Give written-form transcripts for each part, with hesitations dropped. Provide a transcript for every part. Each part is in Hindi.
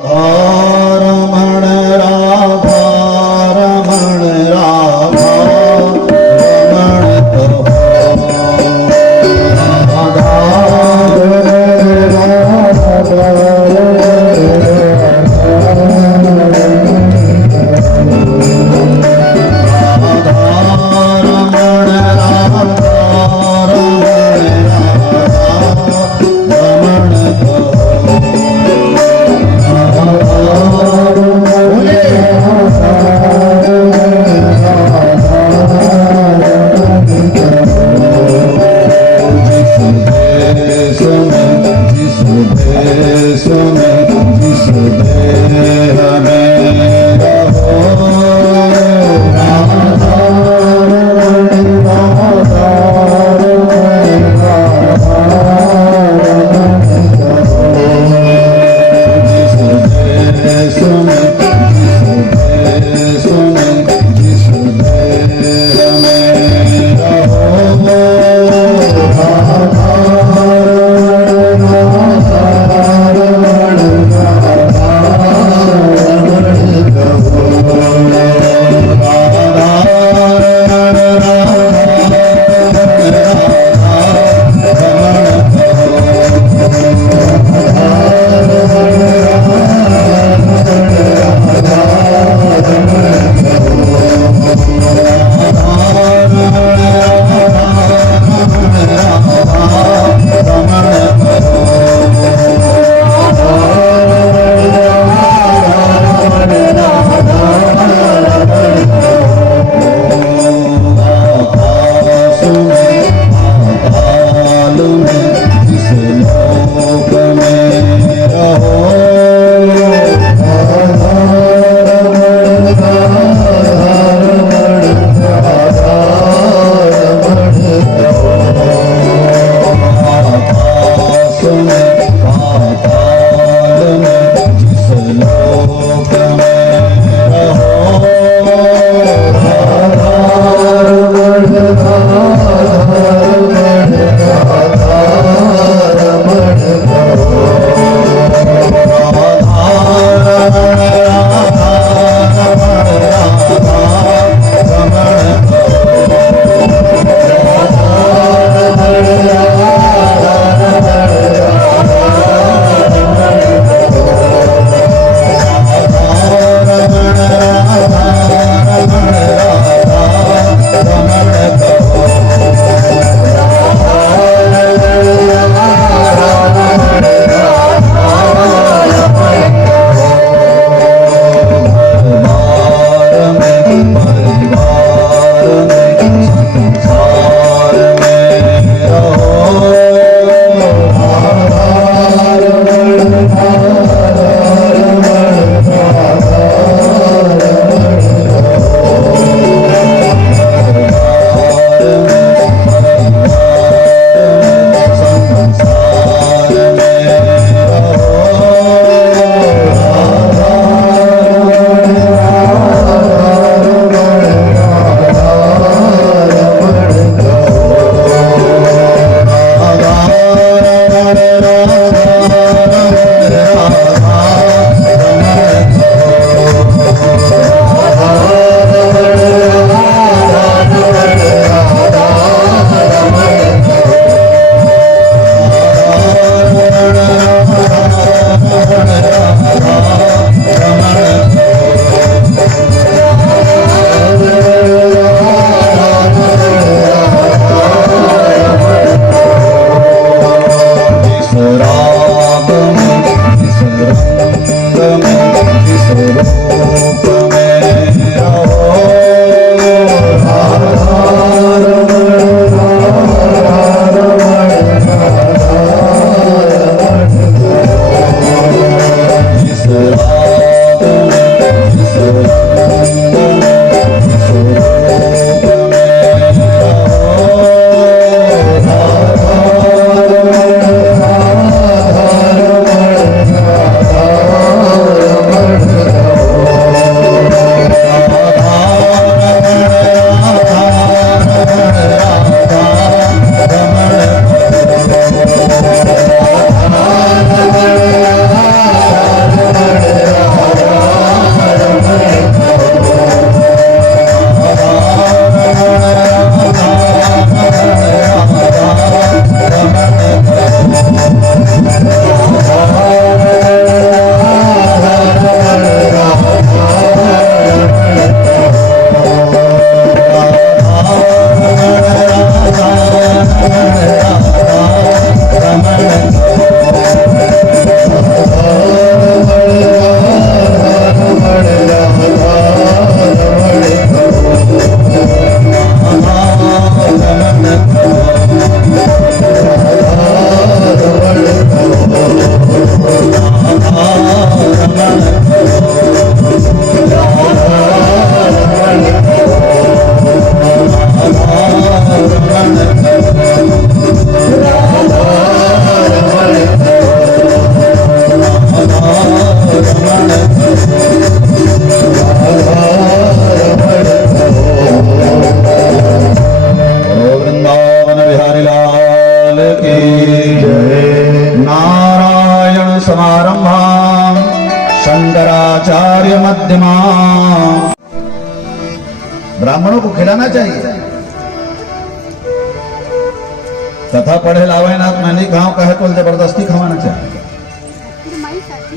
रमण राधा रमण राधा रमण कहो राधा समारंभां शंकराचार्य मध्यमाम्। ब्राह्मणों को खिलाना चाहिए। कथा पढ़े लावे ना मैंने गाँव कहे तो जबरदस्ती खवाना चाहिए।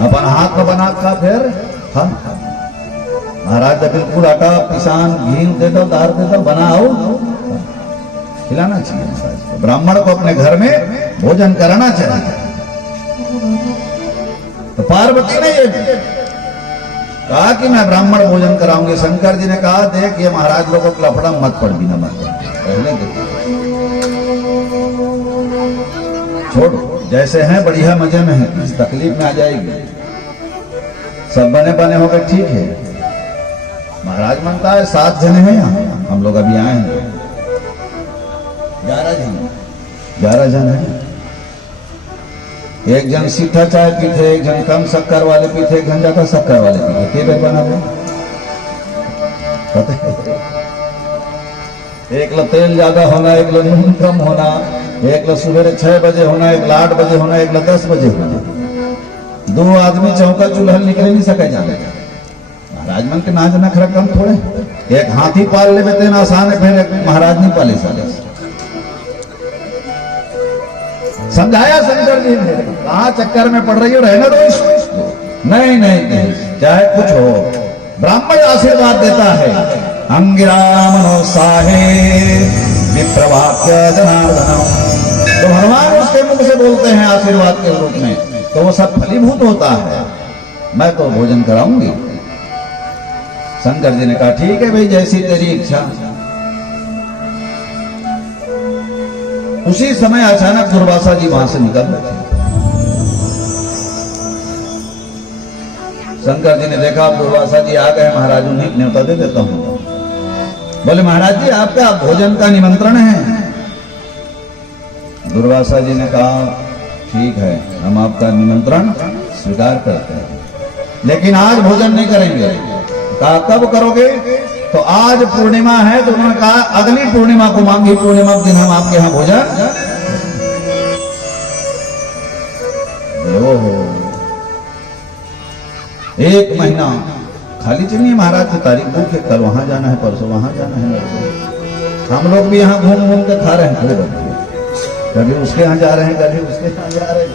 अपन हाथ में बना खा फिर हाँ महाराज जब बिल्कुल आटा पिसान घी दे दो दार दे दो बनाओ खिलाना चाहिए। ब्राह्मण को अपने घर में भोजन कराना चाहिए। तो पार्वती ने ये कहा कि मैं ब्राह्मण भोजन कराऊंगी। शंकर जी ने कहा देख ये महाराज लोगों को लफड़ा मत पड़ भी न मत पहले छोड़ो जैसे हैं बढ़िया मजे में है इस तकलीफ में आ जाएगी। सब बने बने हो गए ठीक है। महाराज मानता है 7 जने हैं यहाँ हम लोग अभी आए हैं 11 जन हैं। एक जन सीधा चाय पीते एक जन कम शक्कर वाले पीते एक जन ज्यादा शक्कर वाले पीते के बना एक लो तेल ज्यादा होना एक लो नून कम होना एक लो सुबह 6 बजे होना एक लो 8 बजे होना एक लो 10 बजे होना। 2 आदमी चौका चूल्हल निकल नहीं सके जाने महाराज मन के नाच नखरा कम थोड़े। एक हाथी पाल ले बेते आसान है फिर एक महाराज नहीं पाले साले समझाया शंकर जी ने कहा चक्कर में पड़ रही हो रहने दो इसको। नहीं नहीं नहीं चाहे कुछ हो ब्राह्मण आशीर्वाद देता है। अंगिरा मनोत्साहे विप्रवाक्य जनार्दनम। तो भगवान उसके मुख से बोलते हैं आशीर्वाद के रूप में तो वो सब फलीभूत होता है। मैं तो भोजन कराऊंगी। शंकर जी ने कहा ठीक है भाई जैसी तेरी इच्छा। उसी समय अचानक दुर्वासा जी वहां से निकल रहे थे। शंकर जी ने देखा दुर्वासा जी आ गए। महाराज उन्हें न्योता दे देता हूं। बोले महाराज जी आपका भोजन का निमंत्रण है। दुर्वासा जी ने कहा ठीक है हम आपका निमंत्रण स्वीकार करते हैं लेकिन आज भोजन नहीं करेंगे। कहा कब करोगे? तो आज पूर्णिमा है तो उन्होंने कहा अगली पूर्णिमा को मांगी पूर्णिमा के दिन हम आपके यहां भोजन। ओहो 1 महीना खाली चलिए महाराज की तारीख भूख कल वहां जाना है परसों वहां जाना है। हम लोग भी यहाँ घूम घूम के खा रहे हैं कभी उसके यहाँ जा रहे हैं कभी उसके यहाँ जा रहे हैं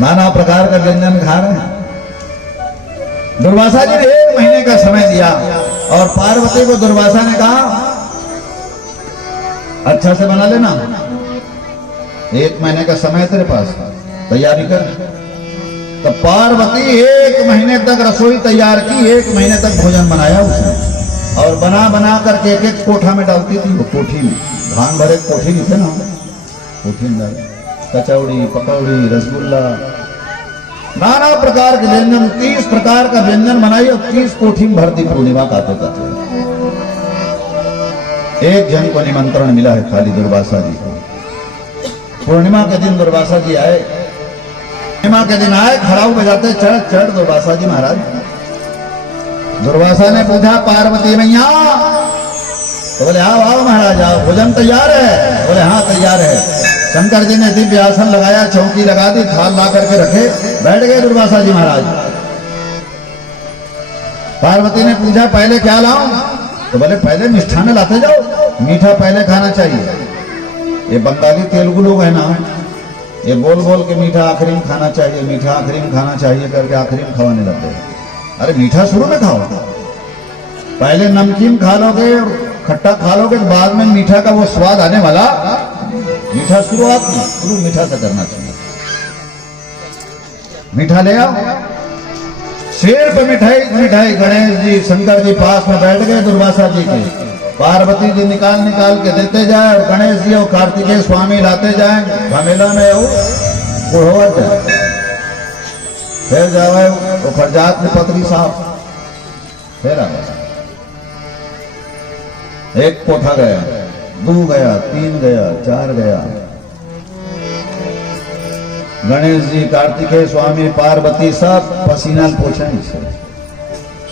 नाना प्रकार का व्यंजन खा रहे हैं। दुर्वासा जी ने 1 महीने का समय दिया और पार्वती को दुर्वासा ने कहा अच्छा से बना लेना 1 महीने का समय तेरे पास तैयारी कर। तो पार्वती 1 महीने तक रसोई तैयार की 1 महीने तक भोजन बनाया उसने और बना बना करके एक कोठा में डालती थी। वो कोठी में धान भरे कोठी नहीं थे ना कोठी में कचौड़ी पकौड़ी रसगुल्ला नाना प्रकार के व्यंजन 30 प्रकार का व्यंजन बनाई और 30 कोठी में भर दी। पूर्णिमा खाते थे। एक जन को निमंत्रण मिला है खाली दुर्वासा जी को। पूर्णिमा के दिन दुर्वासा जी आए। पूर्णिमा के दिन आए खड़ाऊ बजाते चढ़ दुर्वासा जी महाराज। दुर्वासा ने पूछा पार्वती मैया तो बोले आओ आओ महाराज आओ भोजन तैयार है। बोले हाँ तैयार है। शंकर जी ने दिव्य आसन लगाया चौकी लगा दी थाल ला करके रखे बैठ गए दुर्वासा जी महाराज। पार्वती ने पूछा पहले क्या लाऊं? तो बोले पहले मिष्ठान लाते जाओ मीठा पहले खाना चाहिए। ये बंगाली तेलुगु लोग है ना ये बोल बोल के मीठा आखिरी में खाना चाहिए मीठा आखिरी में खाना चाहिए करके आखिरी में खवाने लगते हैं। अरे मीठा शुरू में खाओ पहले नमकीन खा लोगे खट्टा खा लोगे बाद में मीठा का वो स्वाद आने वाला। मीठा शुरुआत में शुरू मीठा से करना चाहिए। मीठा ले आओ। शेर पे मिठाई गणेश जी शंकर जी पास में बैठ गए दुर्वासा जी के। पार्वती जी निकाल निकाल के देते जाए और गणेश जी और कार्तिकेय स्वामी लाते जाए झमेला में बुढ़वा जाए फिर जावे वो फरजात में पत्री साहब फिर आ गया। 1 कोठा गया 2 गया 3 गया 4 गया। गणेश जी कार्तिकेय स्वामी पार्वती सब पसीना पोछा से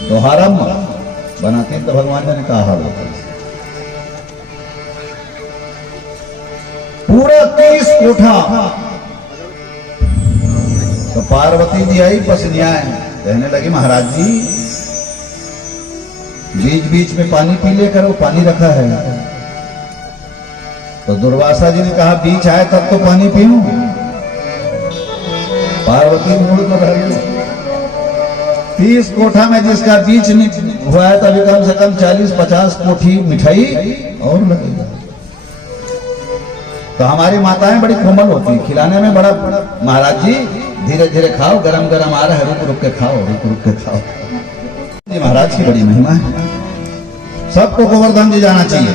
दोहारम बनाते तो भगवान ने कहा पूरा 30 कोठा तो पार्वती जी आई पसनियाए, कहने लगी महाराज जी बीच बीच में पानी पी ले करो, पानी रखा है। तो दुर्वासा जी ने कहा बीच आए तब तो पानी पीऊं। पार्वती मुड़ तो रही 30 कोठा में जिसका बीच नहीं हुआ है तभी कम से कम 40-50 कोठी मिठाई और लगेगा। तो हमारी माताएं बड़ी कोमल होती हैं, खिलाने में बड़ा, महाराज जी धीरे धीरे खाओ, गरम गरम आ रहा है, रुक रुक के खाओ, रुक रुक के खाओ। जी महाराज की बड़ी महिमा है। सबको गोवर्धन जी जाना चाहिए।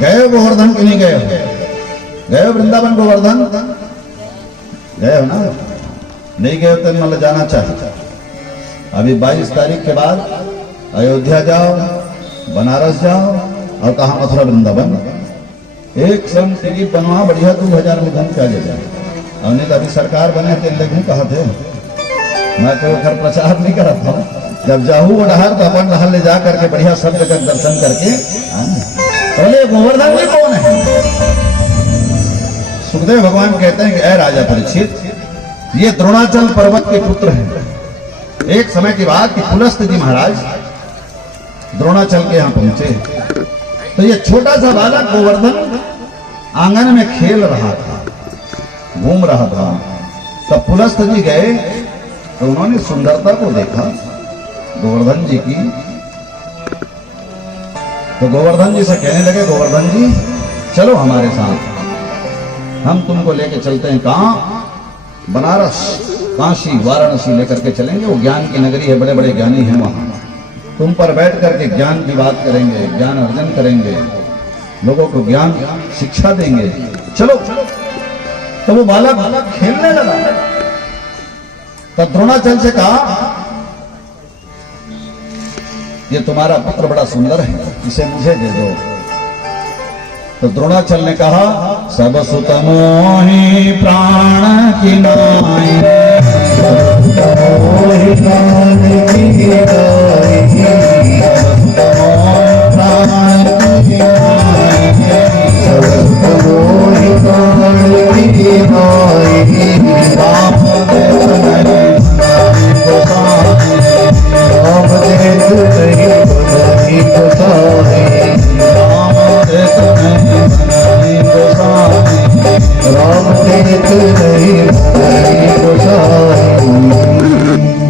गए हो गोवर्धन कि नहीं गए हो? गए हो वृंदावन गोवर्धन? गए हो ना? नहीं गए हो तो मतलब जाना चाहिए। अभी 22 तारीख के बाद अयोध्या जाओ, बनारस जाओ और कहा मथुरा वृंदावन। एक संग टिकट बनवा बढ़िया 2000 में धन क्या जाए। और नहीं तो अभी सरकार बने थे लेकिन कहा थे मैं तो घर प्रचार नहीं करा था। जब जाहू वडहार तो अपन रहल ले जा करके बढ़िया सब जगह दर्शन करके पहले गोवर्धन जी कौन है? सुखदेव भगवान कहते हैं कि ऐ राजा परीक्षित, ये द्रोणाचल पर्वत के पुत्र हैं। एक समय की बात कि पुलस्त जी महाराज द्रोणाचल के यहां पहुंचे तो ये छोटा सा बालक गोवर्धन आंगन में खेल रहा था, घूम रहा था। तब पुलस्त जी गए तो उन्होंने सुंदरता को देखा गोवर्धन जी की। तो गोवर्धन जी से कहने लगे गोवर्धन जी चलो हमारे साथ, हम तुमको लेके चलते हैं। कहां? बनारस, काशी, वाराणसी लेकर के चलेंगे। वो ज्ञान की नगरी है, बड़े बड़े ज्ञानी हैं वहां। तुम पर बैठ करके ज्ञान की बात करेंगे, ज्ञान अर्जन करेंगे, लोगों को ज्ञान शिक्षा देंगे, चलो। तो वो बालक खेलने लगा। तब द्रोणाचल से कहा ये तुम्हारा पुत्र बड़ा सुंदर है, इसे मुझे दे दो। तो द्रोणाचल ने कहा सब सुत मोहि प्राण की नाई,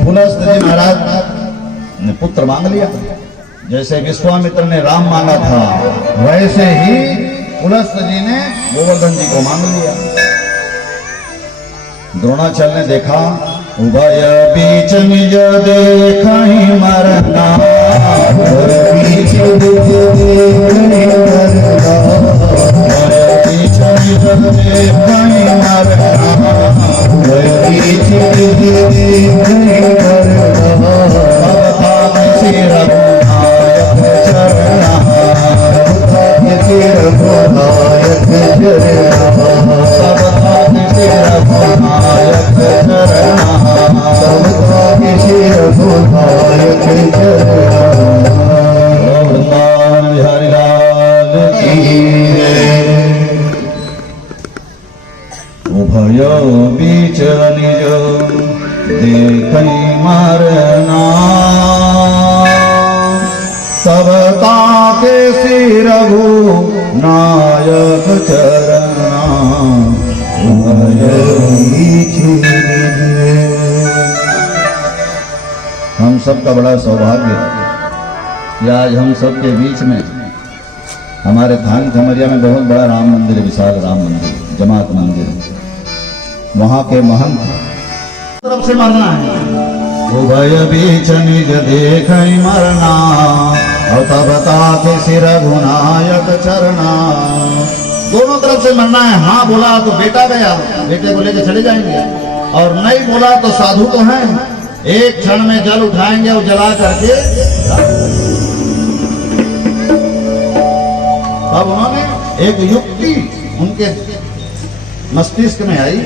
पुलस्त जी महाराज ने पुत्र मांग लिया। जैसे विश्वामित्र ने राम मांगा था वैसे ही पुलस्त जी ने गोवर्धन जी को मांग लिया। द्रोणाचल ने देखा उभय बीच निज देखहि मरना, बीच उभय बीच निज देखै मरना, सब ताके सिर नायक चरना। उभय बीच हम सबका बड़ा सौभाग्य कि आज हम सबके बीच में हमारे थान खमरिया में बहुत बड़ा राम मंदिर है, विशाल राम मंदिर, जमात मंदिर। वहां के महंत तरफ से मरना है। उभय बीच निज देखै मरना, और तब ताके सिर नायक चरना। दोनों तरफ से मरना है। हाँ बोला तो बेटा गया, बेटे को लेके चले जाएंगे, और नहीं बोला तो साधु तो हैं, एक क्षण में जल उठाएंगे और जला करके। अब उन्होंने एक युक्ति उनके मस्तिष्क में आई।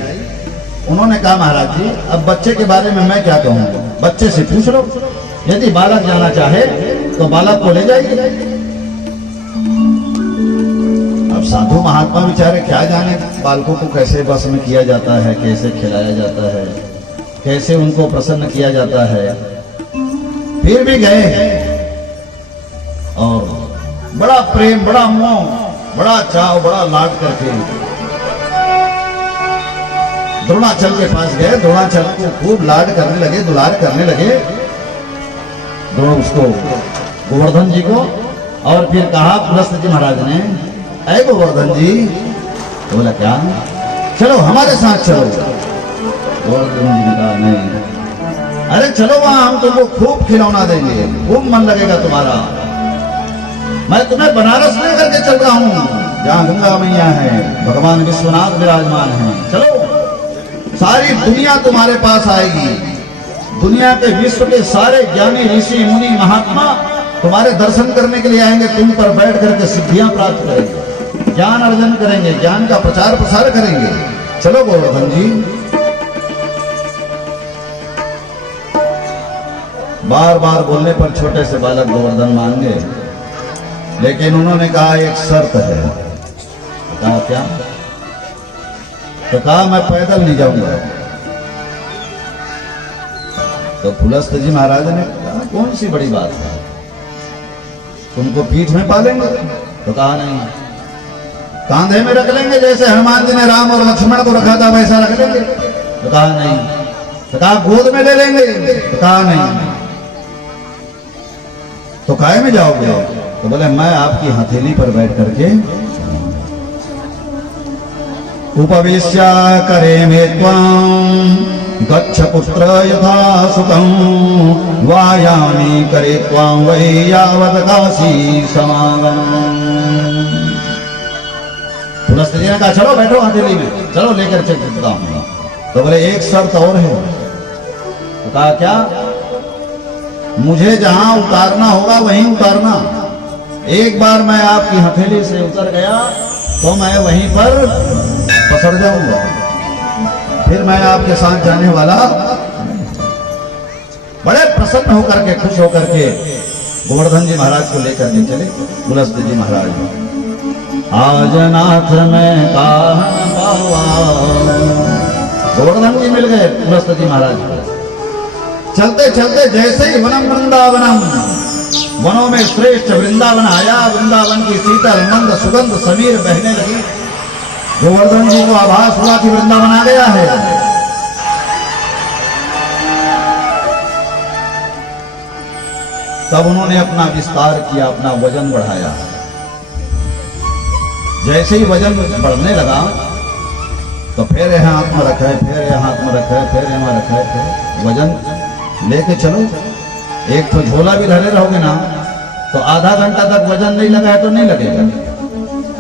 उन्होंने कहा महाराज जी अब बच्चे के बारे में मैं क्या कहूँ, बच्चे से पूछ लो, यदि बालक जाना चाहे तो बालक को ले जाइए। अब साधु महात्मा बेचारे क्या जाने बालकों को कैसे बस में किया जाता है, कैसे खिलाया जाता है। कैसे उनको प्रसन्न किया जाता है। फिर भी गए और बड़ा प्रेम, बड़ा मोह, बड़ा चाव, बड़ा लाड करके द्रोणाचल के पास गए। द्रोणाचल को खूब लाड करने लगे, दुलार करने लगे द्रोण उसको, गोवर्धन जी को। और फिर कहा पुलस्त जी महाराज ने, ऐ गोवर्धन जी, तो बोला क्या, चलो हमारे साथ चलो। गोवर्धन जी ने कहा नहीं, अरे चलो वहां, हम तुमको खूब खिलौना देंगे, खूब मन लगेगा तुम्हारा, मैं तुम्हें बनारस लेकर के चल रहा हूं, जहां गंगा मैया है, भगवान विश्वनाथ विराजमान है। चलो, सारी दुनिया तुम्हारे पास आएगी, दुनिया के विश्व के सारे ज्ञानी ऋषि मुनि महात्मा तुम्हारे दर्शन करने के लिए आएंगे, तुम पर बैठ करके सिद्धियां प्राप्त करेंगे, ज्ञान अर्जन करेंगे, ज्ञान का प्रचार प्रसार करेंगे। चलो गोवर्धन जी। बार बार बोलने पर छोटे से बालक गोवर्धन मान गए, लेकिन उन्होंने कहा एक शर्त है। कहा क्या? तो कहा मैं पैदल नहीं जाऊंगा। तो पुलस्त जी महाराज ने कहा कौन सी बड़ी बात है, तुमको पीठ में पालेंगे? तो कहा नहीं, कांधे में रख लेंगे, जैसे हनुमान जी ने राम और लक्ष्मण को रखा था वैसा रख लेंगे। तो कहा नहीं। तो कहा गोद में ले लेंगे? तो कहा नहीं। तो काहे में जाओगे? तो बोले मैं आपकी हथेली पर बैठ करके उपविश्य करे में त्वां गच्छ पुत्र यथा सुखं वायामी करे त्वां वै यावत् काशी समागमम्। पुलस्त जी ने कहा चलो बैठो हथेली में, चलो लेकर चलता हूं। तो बोले एक शर्त और है। तो कहा क्या? मुझे जहां उतारना होगा वहीं उतारना। एक बार मैं आपकी हथेली से उतर गया तो मैं वहीं पर पसर जाऊंगा, फिर मैं आपके साथ जाने वाला। बड़े प्रसन्न होकर के, खुश होकर के गोवर्धन जी महाराज को लेकर के चले पुलस्त जी महाराज। आज नाथ में कहा गोवर्धन जी मिल गए पुलस्त जी महाराज को। चलते चलते जैसे ही वनम वृंदावनम, वनों में श्रेष्ठ वृंदावन आया, वृंदावन की शीतल मंद सुगंध समीर बहने लगी। गोवर्धन जी को आभास हुआ कि वृंदावन आ गया है। तब उन्होंने अपना विस्तार किया, अपना वजन बढ़ाया। जैसे ही वजन बढ़ने लगा तो फिर यहाँ हाथ में रखे, फिर यहाँ हाथ में रखे, फिर यहाँ रखे, फिर वजन लेके चलो। एक तो झोला भी धरे रहोगे ना तो आधा घंटा तक वजन नहीं लगा है तो नहीं लगेगा,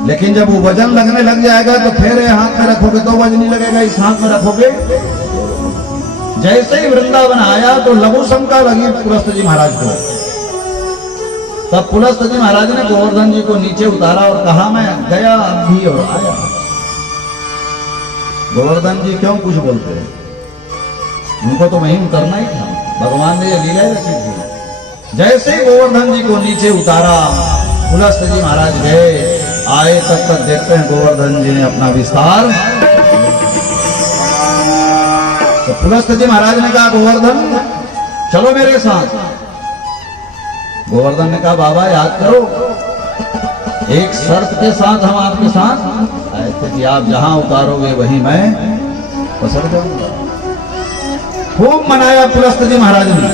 लेकिन जब वो वजन लगने लग जाएगा तो फिर हाथ में रखोगे तो वजन नहीं लगेगा, इस हाथ में रखोगे। जैसे ही वृंदावन आया तो लघु शंका लगी पुलस्त जी महाराज को। तब पुलस्त जी महाराज ने गोवर्धन जी को नीचे उतारा और कहा मैं गया भी और आया। गोवर्धन जी क्यों कुछ बोलते हैं, उनको तो वहीं उतरना ही था, भगवान ने ये लीला रखी थी। जैसे ही गोवर्धन जी को नीचे उतारा पुलस्त जी महाराज गए, आए तब तक देखते हैं गोवर्धन जी ने अपना विस्तार। तो पुलस्त जी महाराज ने कहा गोवर्धन चलो मेरे साथ। गोवर्धन ने कहा बाबा याद करो, एक शर्त के साथ हम आपके साथ आए थे कि आप जहां उतारोगे वहीं मैं पसर जाऊंगा। खूब मनाया पुलस्त जी महाराज ने,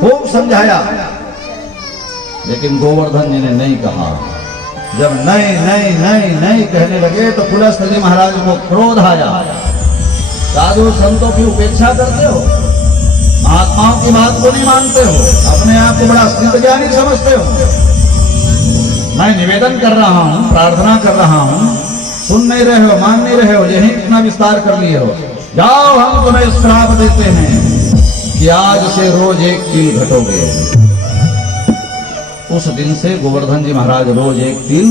खूब समझाया, लेकिन गोवर्धन जी ने नहीं कहा। जब नहीं नहीं नहीं नहीं कहने लगे तो पुलस्त जी महाराज को क्रोध आया। साधु संतों की उपेक्षा करते हो, महात्माओं की बात को नहीं मानते हो, अपने आप को बड़ा सिद्ध ज्ञानी समझते हो। मैं निवेदन कर रहा हूं, प्रार्थना कर रहा हूं, सुन नहीं रहे हो, मान नहीं रहे हो, यही इतना विस्तार कर लिए हो। जाओ हम तुम्हें श्राप देते हैं कि आज से रोज एक तिल घटोगे। उस दिन से गोवर्धन जी महाराज रोज एक तिल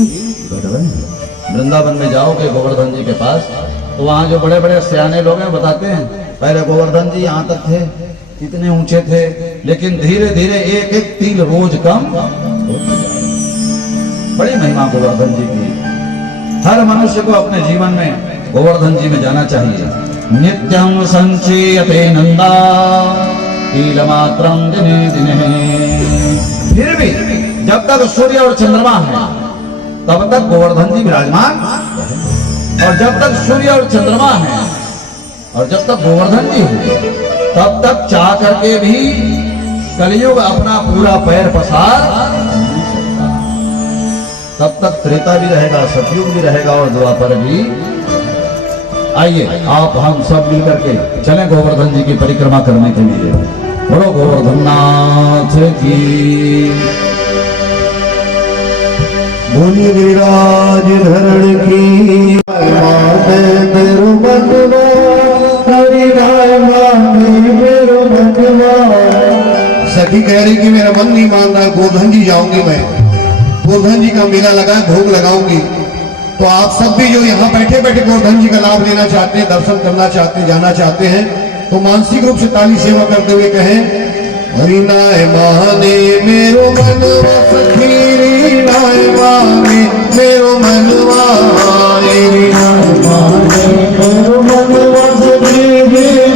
घट रहे हैं। वृंदावन में जाओगे गोवर्धन जी के पास तो वहां जो बड़े बड़े सियाने लोग हैं बताते हैं पहले गोवर्धन जी यहाँ तक थे, कितने ऊंचे थे, लेकिन धीरे धीरे एक एक तिल रोज कम। बड़ी महिमा गोवर्धन जी की। हर मनुष्य को अपने जीवन में गोवर्धन जी में जाना चाहिए। नित्यं संचेयते नंदा कीलमात्रं दिने दिने। फिर भी जब तक सूर्य और चंद्रमा है तब तक गोवर्धन जी विराजमान, और जब तक सूर्य और चंद्रमा है और जब तक गोवर्धन जी है तब तक चाह करके भी कलयुग अपना पूरा पैर पसार नहीं सकता। तब तक त्रेता भी रहेगा, सतयुग भी रहेगा और द्वापर भी। आइए आप हम सब मिलकर के चलें गोवर्धन जी की परिक्रमा करने के लिए। बोलो गोवर्धन नाथ की। बोलिए गिरिराज धरण की। सखी कह रही कि मेरा मन नहीं मान रहा, गोवर्धन जी जाऊंगी मैं, गोवर्धन जी का मेला लगा भोग लगाऊंगी। तो आप सब भी जो यहाँ बैठे बैठे गोवर्धन जी का लाभ लेना चाहते हैं, दर्शन करना चाहते हैं, जाना चाहते हैं, तो मानसिक रूप से ताली सेवा करते हुए कहें हरिनाय माने मेरो मनवा सखी, नाय माने मेरो मनवा, हरिनाय माने मेरो मनवा सखी,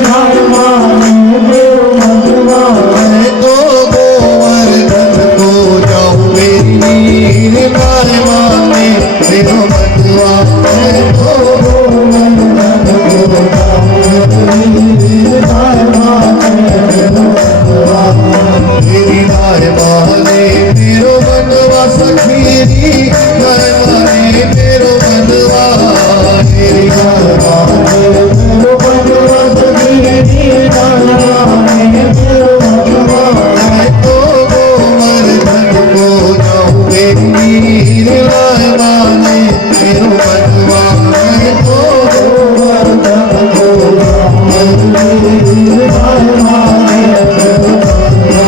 नाय माने मेरो मनवा। मैं तो गोवर्धन को जाऊं मेरी, नाय माने मेरो मनवा। मैं तो गोवर्धन को जाऊं मेरी, नाय माने मेरो मनवा। मेरी नाय माने मेरो मनवा सखी, नाय माने मेरो मनवा। मेरी नाय माने मेरो मनवा सखी, नाय माने मेरो मनवा। मैं तो गोवर्धन को जाऊं मेरी, नाय माने मेरो मनवा। मैं तो गोवर्धन को जाऊं मेरी, नाय माने मेरो मनवा।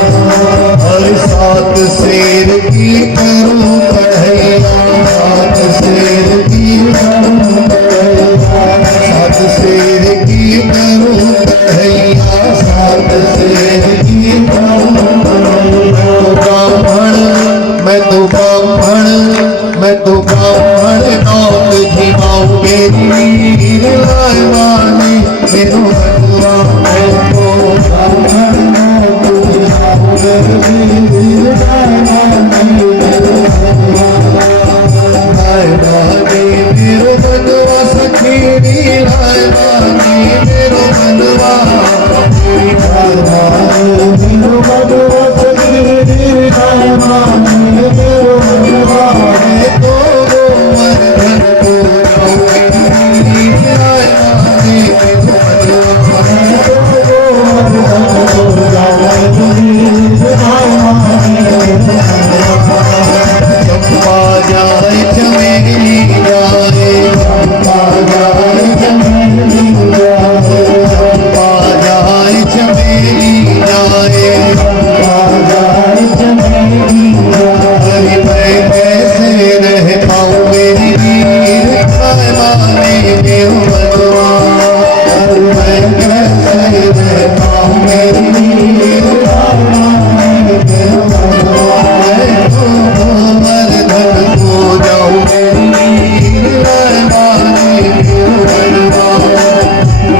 हर सात शेर की करूं कढ़ैया, सात शेर की करूं कढ़ैया, सात शेर की करूं कढ़ैया, सात शेर की करूं कढ़ैया। मैं तो ब्राह्मण, मैं तो ब्राह्मण नौक जीवाऊं मेरी, नाय माने मेरो मनवा। मैं तो ब्राह्मण नौक जीवाऊं मेरी, नाय माने मेरो मनवा। नाय माने मेरो मनवा सखी, नाय माने मेरो मनवा। नाय माने मेरो मनवा सखी, नाय माने मेरो मनवा। मैं तो गोवर्धन को जाऊं मेरी, नाय माने मेरो मनवा। मैं तो गोवर्धन को जाऊं मेरी, नाय माने मेरो मनवा। चंपा जाए चमेली जाए, चंपा जाए चमेली जाए, चंपा जाए चमेली जाए, चंपा जाए चमेली जाए। मैं कैसे रह पाऊं मेरी वीर, नाय माने मेरो मनवा। मैं कैसे रह पाऊं मेरी वीर, नाय माने मेरो मनवा। मैं तो गोवर्धन को जाऊं मेरी, नाय माने मेरो मनवा।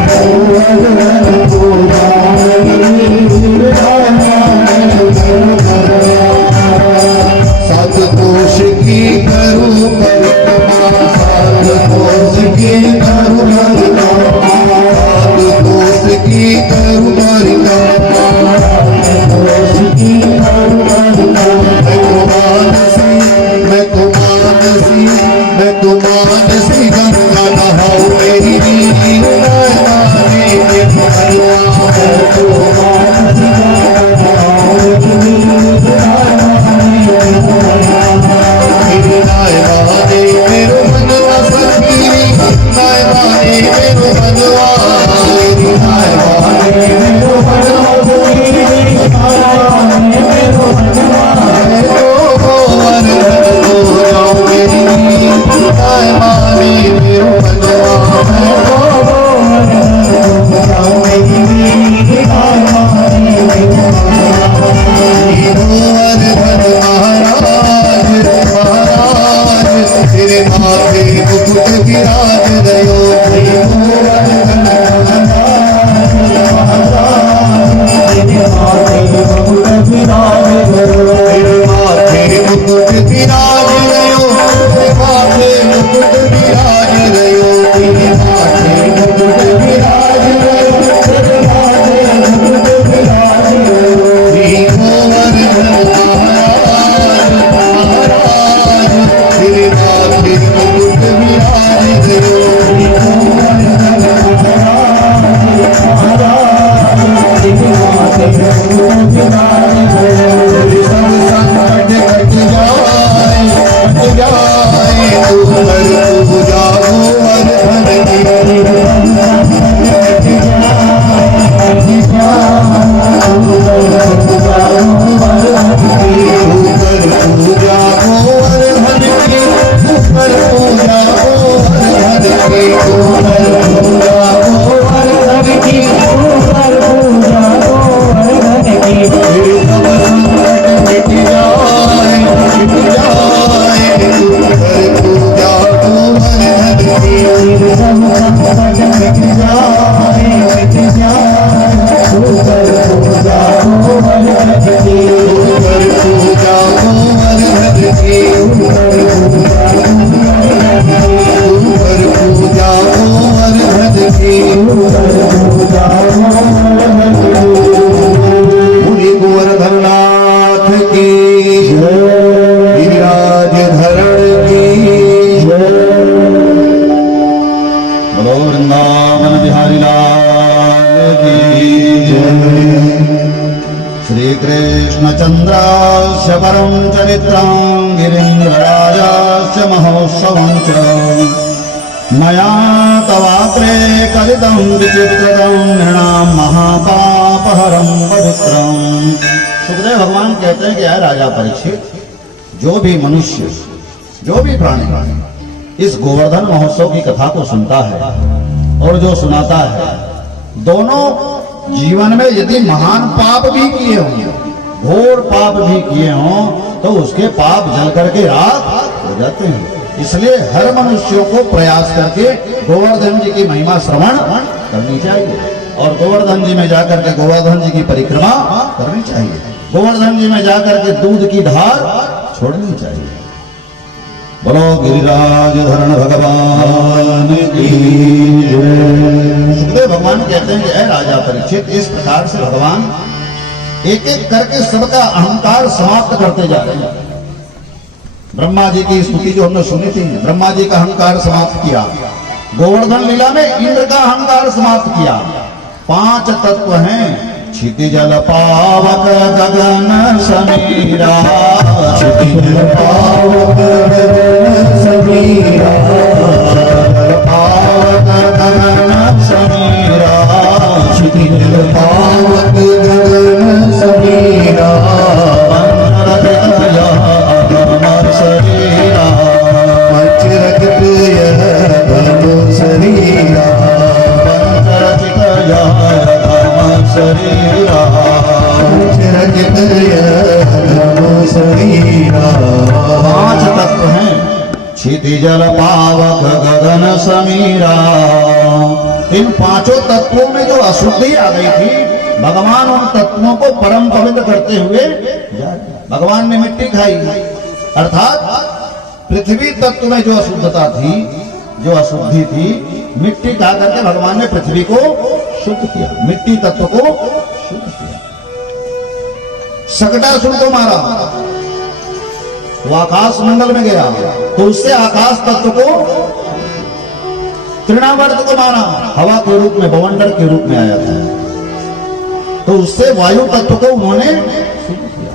गोवर्धन को जाऊं मेरी, नाय माने मेरो मनवा। सात कोश की करूं परिक्रमा, सात कोश की करूं परिक्रमा, सात कोश की करूं परिक्रमा, सात कोश की करूं परिक्रमा। मैं तो मानसी, मैं तो मानसी गंगा नहाऊं मेरी, नाय माने मेरो मनवा। मैं तो मानसी गंगा नहाऊं मेरी, नाय माने मेरो मनवा। नाय माने मेरो मनवा सखी, नाय मुनि गोवर्धननाथ की गिरिराज धरण की बोलो वृंदावन बिहारी लाल की श्री कृष्ण चंद्रास्य परम चरित्रं गिरीन्द्रराजस्य महोत्सवं च मया तवाग्रे कलितं विचित्रं नृणां महापापहरं पवित्रं। सुखदेव भगवान कहते हैं कि आए राजा परीक्षित, जो भी मनुष्य, जो भी प्राणी इस गोवर्धन महोत्सव की कथा को सुनता है और जो सुनाता है, दोनों जीवन में यदि महान पाप भी किए हों, घोर पाप भी किए हों, तो उसके पाप जल करके राख हो जाते हैं। इसलिए हर मनुष्यों को प्रयास करके गोवर्धन जी की महिमा श्रवण करनी चाहिए और गोवर्धन जी में जाकर के गोवर्धन जी की परिक्रमा करनी चाहिए। गोवर्धन जी में जाकर के दूध की धार छोड़नी चाहिए। बोलो गिरिराज धरण भगवान की जय। सुखदेव भगवान कहते हैं कि ऐ राजा परीक्षित, इस प्रकार से भगवान एक एक करके सबका अहंकार समाप्त करते जा रहे हैं। ब्रह्मा जी की स्तुति जो हमने सुनी थी, ब्रह्मा जी का अहंकार समाप्त किया, गोवर्धन लीला में इंद्र का अहंकार समाप्त किया। 5 तत्व हैं, क्षिति जल पावक गगन समीरा, क्षिति जल पावक गगन समीरा, जल पावक गगन समीरा, क्षिति जल पावक गगन समीरा, शरीरा पंचरचित यह धनु शरीरा, पंचरचित यह धनु शरीरा, पंचरचित यह धनु शरीरा। 5 तत्व हैं, क्षिति जल पावक गगन समीरा। इन 5 तत्वों में जो अशुद्धि आ गई थी, भगवान उन तत्वों को परम पवित्र करते हुए भगवान ने मिट्टी खाई, अर्थात पृथ्वी तत्व में जो अशुद्धता थी, जो अशुद्धि थी, मिट्टी खा करके भगवान ने पृथ्वी को शुद्ध किया, मिट्टी तत्व को शुद्ध किया। सकटासुर को मारा, वो आकाश मंडल में गया, तो उससे आकाश तत्व को, तृणावर्त को मारा, हवा के रूप में, बवंडर के रूप में आया था, तो उससे वायु तत्व को उन्होंने शुद्ध किया।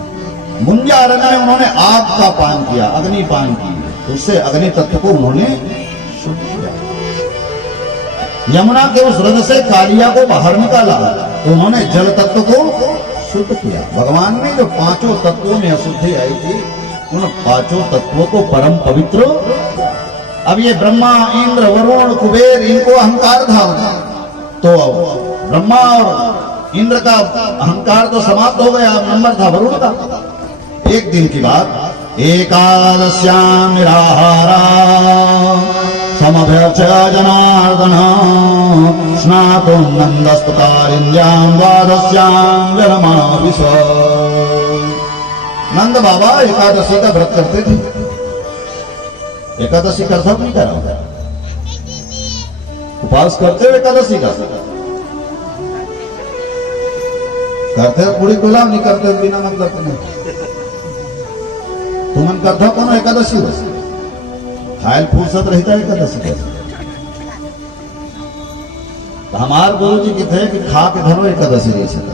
मुंजारण्य में उन्होंने आग का पान किया, अग्नि पान की, उससे अग्नि तत्व को उन्होंने शुद्ध किया। यमुना के उस रथ से कालिया को बाहर निकाला, तो उन्होंने जल तत्व को शुद्ध किया। भगवान ने जो 5 तत्वों में अशुद्धि आई थी, उन 5 तत्वों को परम पवित्र। अब ये ब्रह्मा, इंद्र, वरुण, कुबेर, इनको अहंकार था, तो ब्रह्मा और इंद्र का अहंकार तो समाप्त हो गया, नंबर था वरुण का। एक दिन की बात, एकादश्यां निराहारा समभ्यर्च्य जनार्दन स्नातुं नन्दस्तुतारिण्यां द्वादश्यां जलमाविश। नंद बाबा एकादशी का व्रत करते थे। एकादशी का अर्थ नहीं करा, उपवास करते हो एकादशी का, करते हो पूरी गुलाम नहीं करते बिना मतलब के नहीं। तुमन करता कौन एकादशी हो, खायल फुर्सत रहता है एकादशी का। तो हमारे गुरु जी कहते हैं कि खा के धरो एकादशी रही सकता,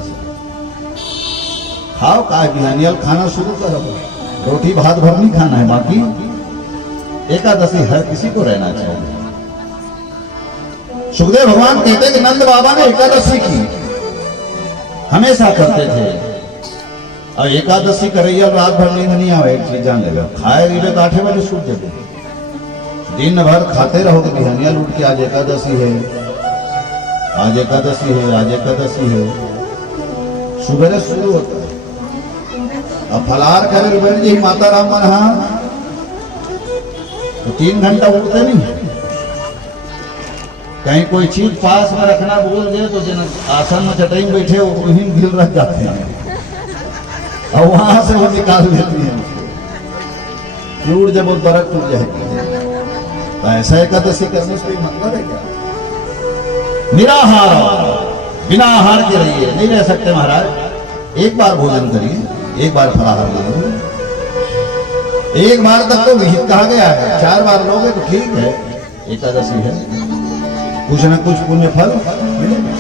खाओ का बिहानियल खाना शुरू करो, रोटी भात भर नहीं खाना है, बाकी एकादशी हर किसी को रहना चाहिए। सुखदेव भगवान कहते हैं कि नंद बाबा ने एकादशी की, हमेशा करते थे। और एकादशी करैया रात भर नींद नहीं आवे, एक चीज जान लेगा, खाए रही तो 8 बजे सूट जाते, दिन भर खाते रहो तो बिहानिया लूट के आज एकादशी है, आज एकादशी है, आज एकादशी है। सुबह शुरू होता है, अब फलार करे बैठ जी माता राम मन, हाँ तो 3 घंटा उठते नहीं, कहीं कोई चीज पास में रखना बोल दे तो जिन आसन में चटाई में बैठे वहीं गिल रख जाते हैं और वहां से वो निकाल लेती है उसको। टूट जब वो बरक टूट जाएगी। तो ऐसा एकादशी करने से कोई मतलब है क्या? निराहार, बिना आहार के रहिए, नहीं रह सकते महाराज। एक बार भोजन करिए, एक बार फलाहार लीजिए, एक बार तक तो विहित कहा गया है, 4 बार लोगे तो ठीक है, एकादशी है, कुछ न कुछ पुण्य फल मिलेगा।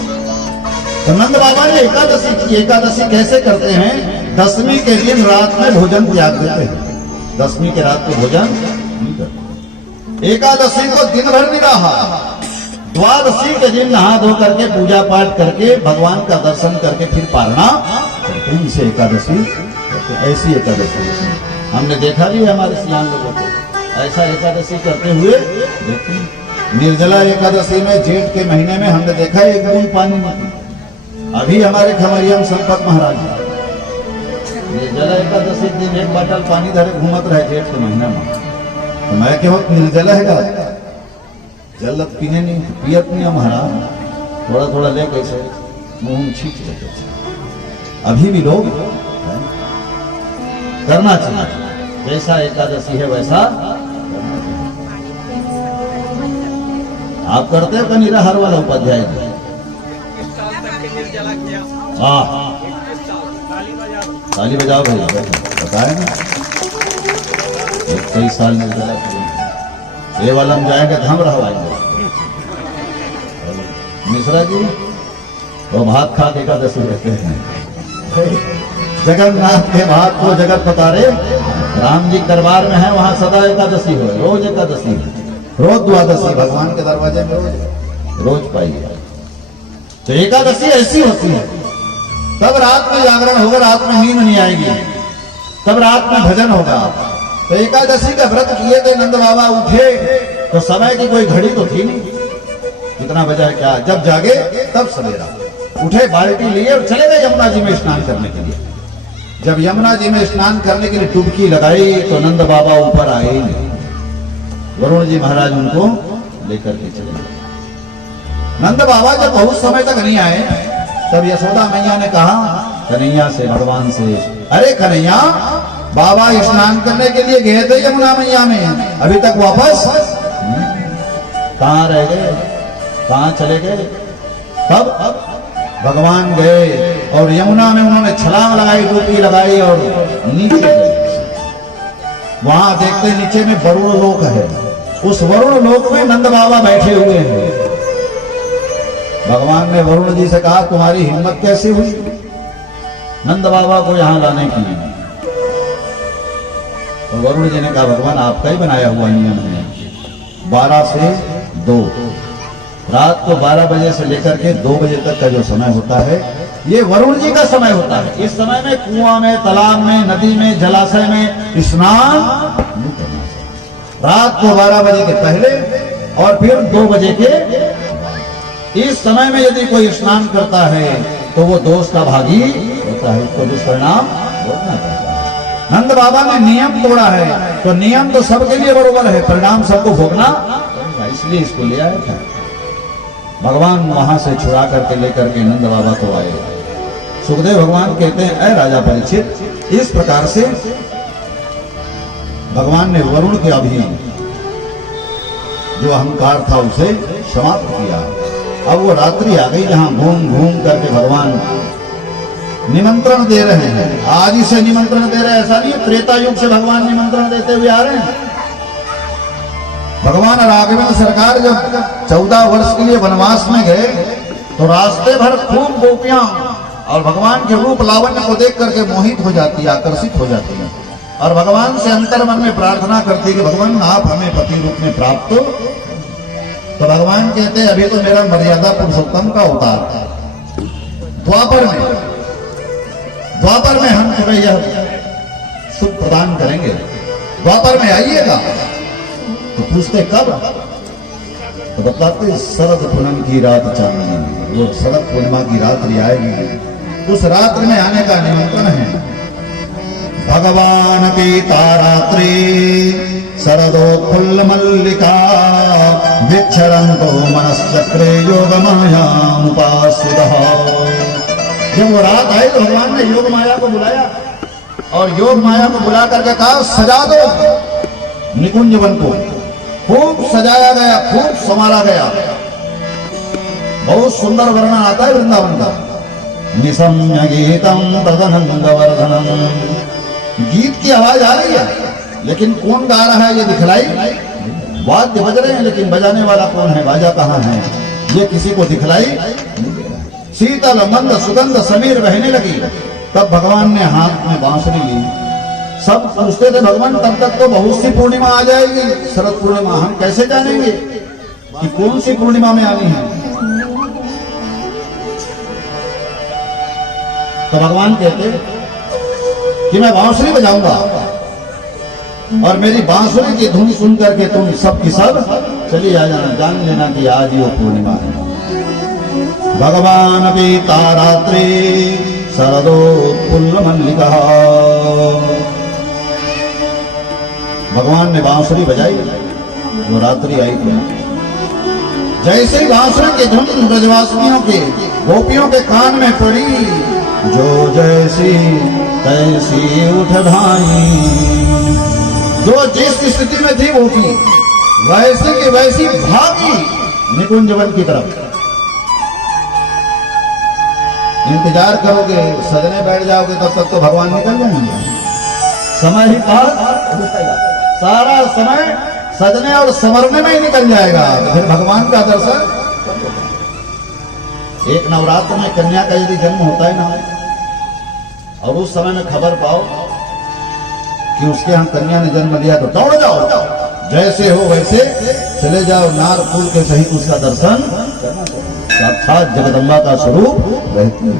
तो नंद बाबा ने एकादशी की। एकादशी कैसे करते हैं? दशमी के दिन रात में भोजन त्याग देते हैं। दशमी के रात को भोजन नहीं करते। एकादशी को दिन भर निराहार, द्वादशी के दिन नहा धो करके पूजा पाठ करके भगवान का दर्शन करके फिर पारणा करते हैं। इसे एकादशी, ऐसी एकादशी हमने देखा भी है हमारे सियान लोगों को, ऐसा एकादशी करते हुए देखते। निर्जला एकादशी में जेठ के महीने में हमने देखा एक बूंद पानी नहीं। अभी हमारे खमरिया में संपत महाराज निर्जला एकादशी दिन एक बोतल पानी धरे घूमत रहे जेठ के महीने में। तो मैं क्यों निर्जला है जल पीने नहीं, पियत नहीं महाराज, थोड़ा थोड़ा ले कैसे मुंह में छींच लेते। अभी भी लोग करना चाहिए, जैसा एकादशी है वैसा आप करते हो। निराहार वाला उपाध्याय ताली बजाओ भाई, बताए ना 21 साल निर्जला किया। ये वाला हम जाएंगे थम रहा मिश्रा जी वो भात खा के एकादशी रहते हैं। जगन्नाथ के भात को जगत पतारे, राम जी दरबार में है, वहां सदा एकादशी हो, रोज एकादशी, रोज द्वादशी, भगवान के दरवाजे में रोज पाइए। तो एकादशी ऐसी होती है। तब रात में जागरण होगा, रात में नींद नहीं आएगी, तब रात में भजन होगा। तो एकादशी का व्रत किए थे नंद बाबा, उठे तो समय की कोई घड़ी तो थी नहीं, कितना बजा क्या, जब जागे तब सवेरा उठे, बाल्टी लिए और चले गए यमुना जी में स्नान करने के लिए। जब यमुना जी में स्नान करने के लिए डुबकी लगाई तो नंद बाबा ऊपर आए ही नहीं। वरुण जी महाराज उनको लेकर के चले गए। नंद बाबा जब बहुत समय तक नहीं आए तब यशोदा मैया ने कहा कन्हैया से, भगवान से, अरे कन्हैया बाबा स्नान करने के लिए गए थे यमुना मैया में, अभी तक वापस कहां रह गए, कहां चले गए? तब भगवान गए और यमुना में उन्होंने छलांग लगाई, डुबकी लगाई और नीचे गए। वहां देखते नीचे में वरुण लोक है, उस वरुण लोक में नंद बाबा बैठे हुए हैं। भगवान ने वरुण जी से कहा तुम्हारी हिम्मत कैसे हुई नंद बाबा को यहां लाने की? तो वरुण जी ने कहा भगवान आपका ही बनाया हुआ नियम है, 12 से 2, रात को 12 बजे से लेकर के 2 बजे तक का जो समय होता है ये वरुण जी का समय होता है। इस समय में कुआं में, तालाब में, नदी में, जलाशय में स्नान नहीं करना चाहिए। रात को 12 बजे के पहले और फिर 2 बजे के इस समय में यदि कोई स्नान करता है तो वो दोष का भागी होता है, उसको दुष्परिणाम भोगना पड़ता है। नंद बाबा ने नियम तोड़ा है तो नियम तो सबके लिए बरोबर है, परिणाम सबको भोगना, इसलिए इसको ले आया था। भगवान वहां से छुड़ा करके लेकर के नंद बाबा को आए। सुखदेव भगवान कहते हैं ऐ राजा परीक्षित, इस प्रकार से भगवान ने वरुण के अभी जो अहंकार था उसे समाप्त किया। अब वो रात्रि आ गई जहां घूम घूम करके भगवान निमंत्रण दे रहे हैं। आज ही से निमंत्रण दे रहे हैं, ऐसा नहीं है त्रेता युग से भगवान निमंत्रण देते हुए आ रहे हैं। भगवान राघवेंद्र सरकार जब 14 वर्ष के लिए वनवास में गए तो रास्ते भर खूब गोपियां और भगवान के रूप लावण्य को देख करके मोहित हो जाती है, आकर्षित हो जाती है और भगवान से अंतर मन में प्रार्थना करती है कि भगवान आप हमें पति रूप में प्राप्त हो। तो भगवान कहते हैं अभी तो मेरा मर्यादा पुरुषोत्तम का अवतार है, द्वापर में हम तुम्हें यह सुख प्रदान करेंगे, द्वापर में आइएगा। तो पूछते कब? तो बतलाते शरद पूनम की रात चांदनी, वो शरद पूर्णिमा की रात्रि आएगी, उस रात्रि में आने का निमंत्रण है। भगवान पीता रात्रि शरदोत्फुल्ल मल्लिका विक्षरन्तो मनश्चक्रे योग मायामुपाश्रितः। जब वो रात आई तो भगवान ने योग माया को बुलाया और योग माया को बुला करके कहा सजा दो निकुंज वन को। खूब सजाया गया, खूब संवारा गया। बहुत सुंदर वर्णन आता है वृंदावन का। निशम्य गीतम तदनंद वर्धनम। गीत की आवाज आ रही है लेकिन कौन गा रहा है ये दिखलाई। वाद्य बज रहे हैं लेकिन बजाने वाला कौन है, बाजा कहाँ है, ये किसी को दिखलाई। शीतल मंद सुगंध समीर बहने लगी। तब भगवान ने हाथ में बांसुरी ली। सब पूछते थे भगवान तब तक तो बहुत सी पूर्णिमा आ जाएगी, शरद पूर्णिमा, हम कैसे जानेंगे कि कौन सी पूर्णिमा में आनी है। तो भगवान कहते कि मैं बांसुरी बजाऊंगा और मेरी बांसुरी की धुन सुन करके तुम सब की सब चली आ जाना, जान लेना कि आज ही वो पूर्णिमा है। भगवान पीता रात्रि शरदोत्फुल्ल मल्लिका। भगवान ने बांसुरी बजाई, वो रात्रि आई थी। जैसे बांसुरी की धुन ब्रजवासियों के गोपियों के कान में पड़ी, जो जैसी तैसी उठ भाई। जो जिस स्थिति में थी वो थी वैसे की वैसी भागी निकुंज वन की तरफ। इंतजार करोगे, सजने बैठ जाओगे तब तक तो भगवान निकल जाएंगे। समय ही पार, सारा समय सजने और संवरने में ही निकल जाएगा। तो फिर भगवान का दर्शन। एक नवरात्र में कन्या का यदि जन्म होता है ना और उस समय में खबर पाओ कि उसके यहाँ कन्या ने जन्म लिया तो दौड़ जाओ, जैसे हो वैसे चले जाओ, नार फूल के सहित उसका दर्शन। साक्षात जगदम्बा का स्वरूप रहती है।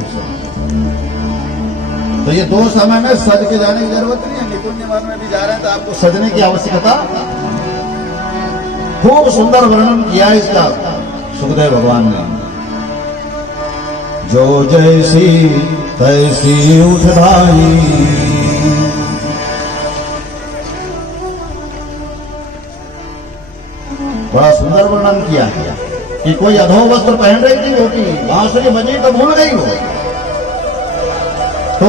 तो ये दो समय में सज के जाने की जरूरत नहीं है। निकुंज वन में भी जा रहे हैं तो आपको सजने की आवश्यकता। खूब सुंदर वर्णन किया इसका सुखदेव भगवान ने। जो जैसी तैसी उठ भाई। बड़ा सुंदर वर्णन किया है कि कोई अधो वस्त्र पहन रही थी गोपी, बांसुरी बजी तो भूल गई हो, तो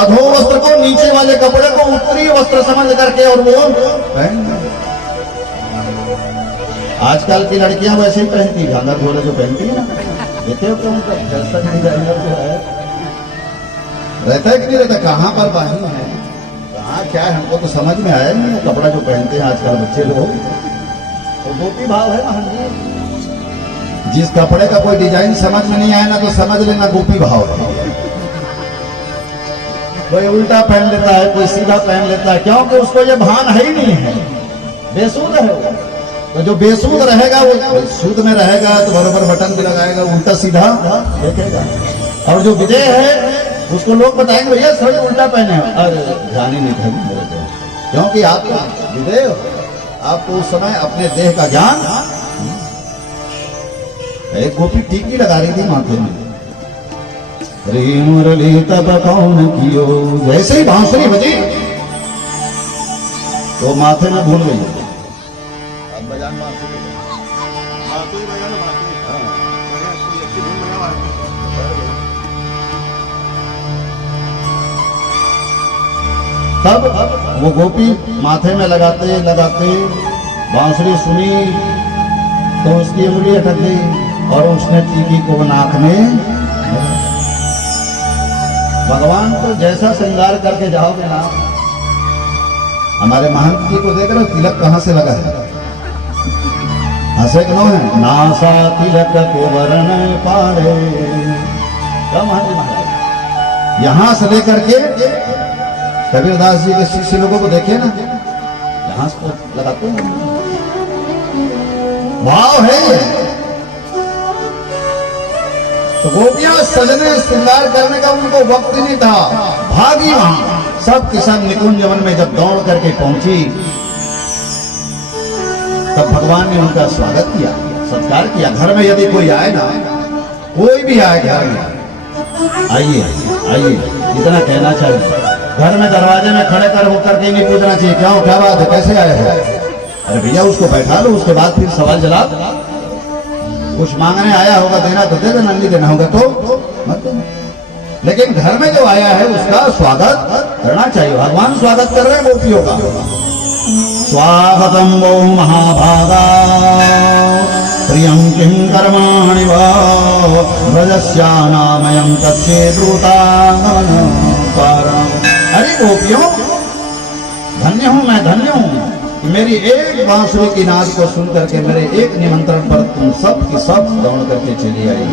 अधो वस्त्र को, नीचे वाले कपड़े को उत्तरी वस्त्र समझ करके और वो पहन। आजकल की लड़कियां वैसे ही पहनती, घाघर झोले जो पहनती है ना, देखे हो तुम फैशन डिजाइनर जो है रहता है कि नहीं रहता, कहाँ पर बाही है, कहाँ क्या है, हमको तो समझ में आया नहीं। कपड़ा जो पहनते हैं आजकल बच्चे लोग, तो गोपी भाव है ना। जिस कपड़े का कोई डिजाइन समझ में नहीं आया ना तो समझ लेना गोपी भाव है। कोई उल्टा पहन लेता है, कोई सीधा पहन लेता है, क्योंकि उसको ये भान है ही नहीं है, बेसूद है। तो जो बेसूद रहेगा वो सूद में रहेगा तो बराबर बटन भी लगाएगा, उल्टा सीधा देखेगा। और जो विजय है उसको लोग बताएंगे भैया थोड़ी उल्टा पहने, अरे ध्यान ही नहीं था मेरे को, क्योंकि आप विजय हो, आपको उस समय अपने देह का ज्ञान। एक गोपी टीकी लगा रही थी माथे में, रे मुरली तब कौन कियो, जैसे ही बांसुरी बजी तो माथे में भूल गई। अब बजान बांसुरी बजाना, तब वो गोपी माथे में लगाते लगाते बांसुरी सुनी तो उसकी उंगली अटक गई और उसने टीकी को नाक में। भगवान को जैसा श्रृंगार करके जाओगे ना, हमारे महंत जी को देख रहे हो तिलक कहां से लगा है, हंसे क्यों है, नासा तिलक को वरण पारे। क्या महंत जी महाराज यहां से लेकर के कबीरदास जी के शिष्य लोगों को देखे ना, यहां से लगाते हैं, भाव है। तो गोपियां सजने श्रृंगार करने का उनको वक्त नहीं था, भागी वहां। सब किसान निकुंज वन में जब दौड़ करके पहुंची तब भगवान ने उनका स्वागत किया, सत्कार किया। घर में यदि कोई आए ना, कोई भी आए घर में, आइए आइए इतना कहना चाहिए। घर में दरवाजे में खड़े कर होकर के नहीं पूछना चाहिए क्यों, क्या बात है, कैसे आए हो, अरे भैया उसको बैठा लो, उसके बाद फिर सवाल जवाब। कुछ मांगने आया होगा, देना तो दे देना, नहीं देना होगा तो मत देना। लेकिन घर में जो आया है उसका स्वागत करना चाहिए। भगवान स्वागत कर रहे हैं गोपियों का। स्वागतम वो महाभागा प्रियं किं कर्माणि वा व्रजस्यानामयं तच्चेद्रूतागमनं पारम्। अरे गोपियों, धन्य हूं मैं, धन्य हूं। मेरी एक बांसुरी की नाद को सुन करके मेरे एक निमंत्रण पर तुम सब की सब दौड़ करके चली आई।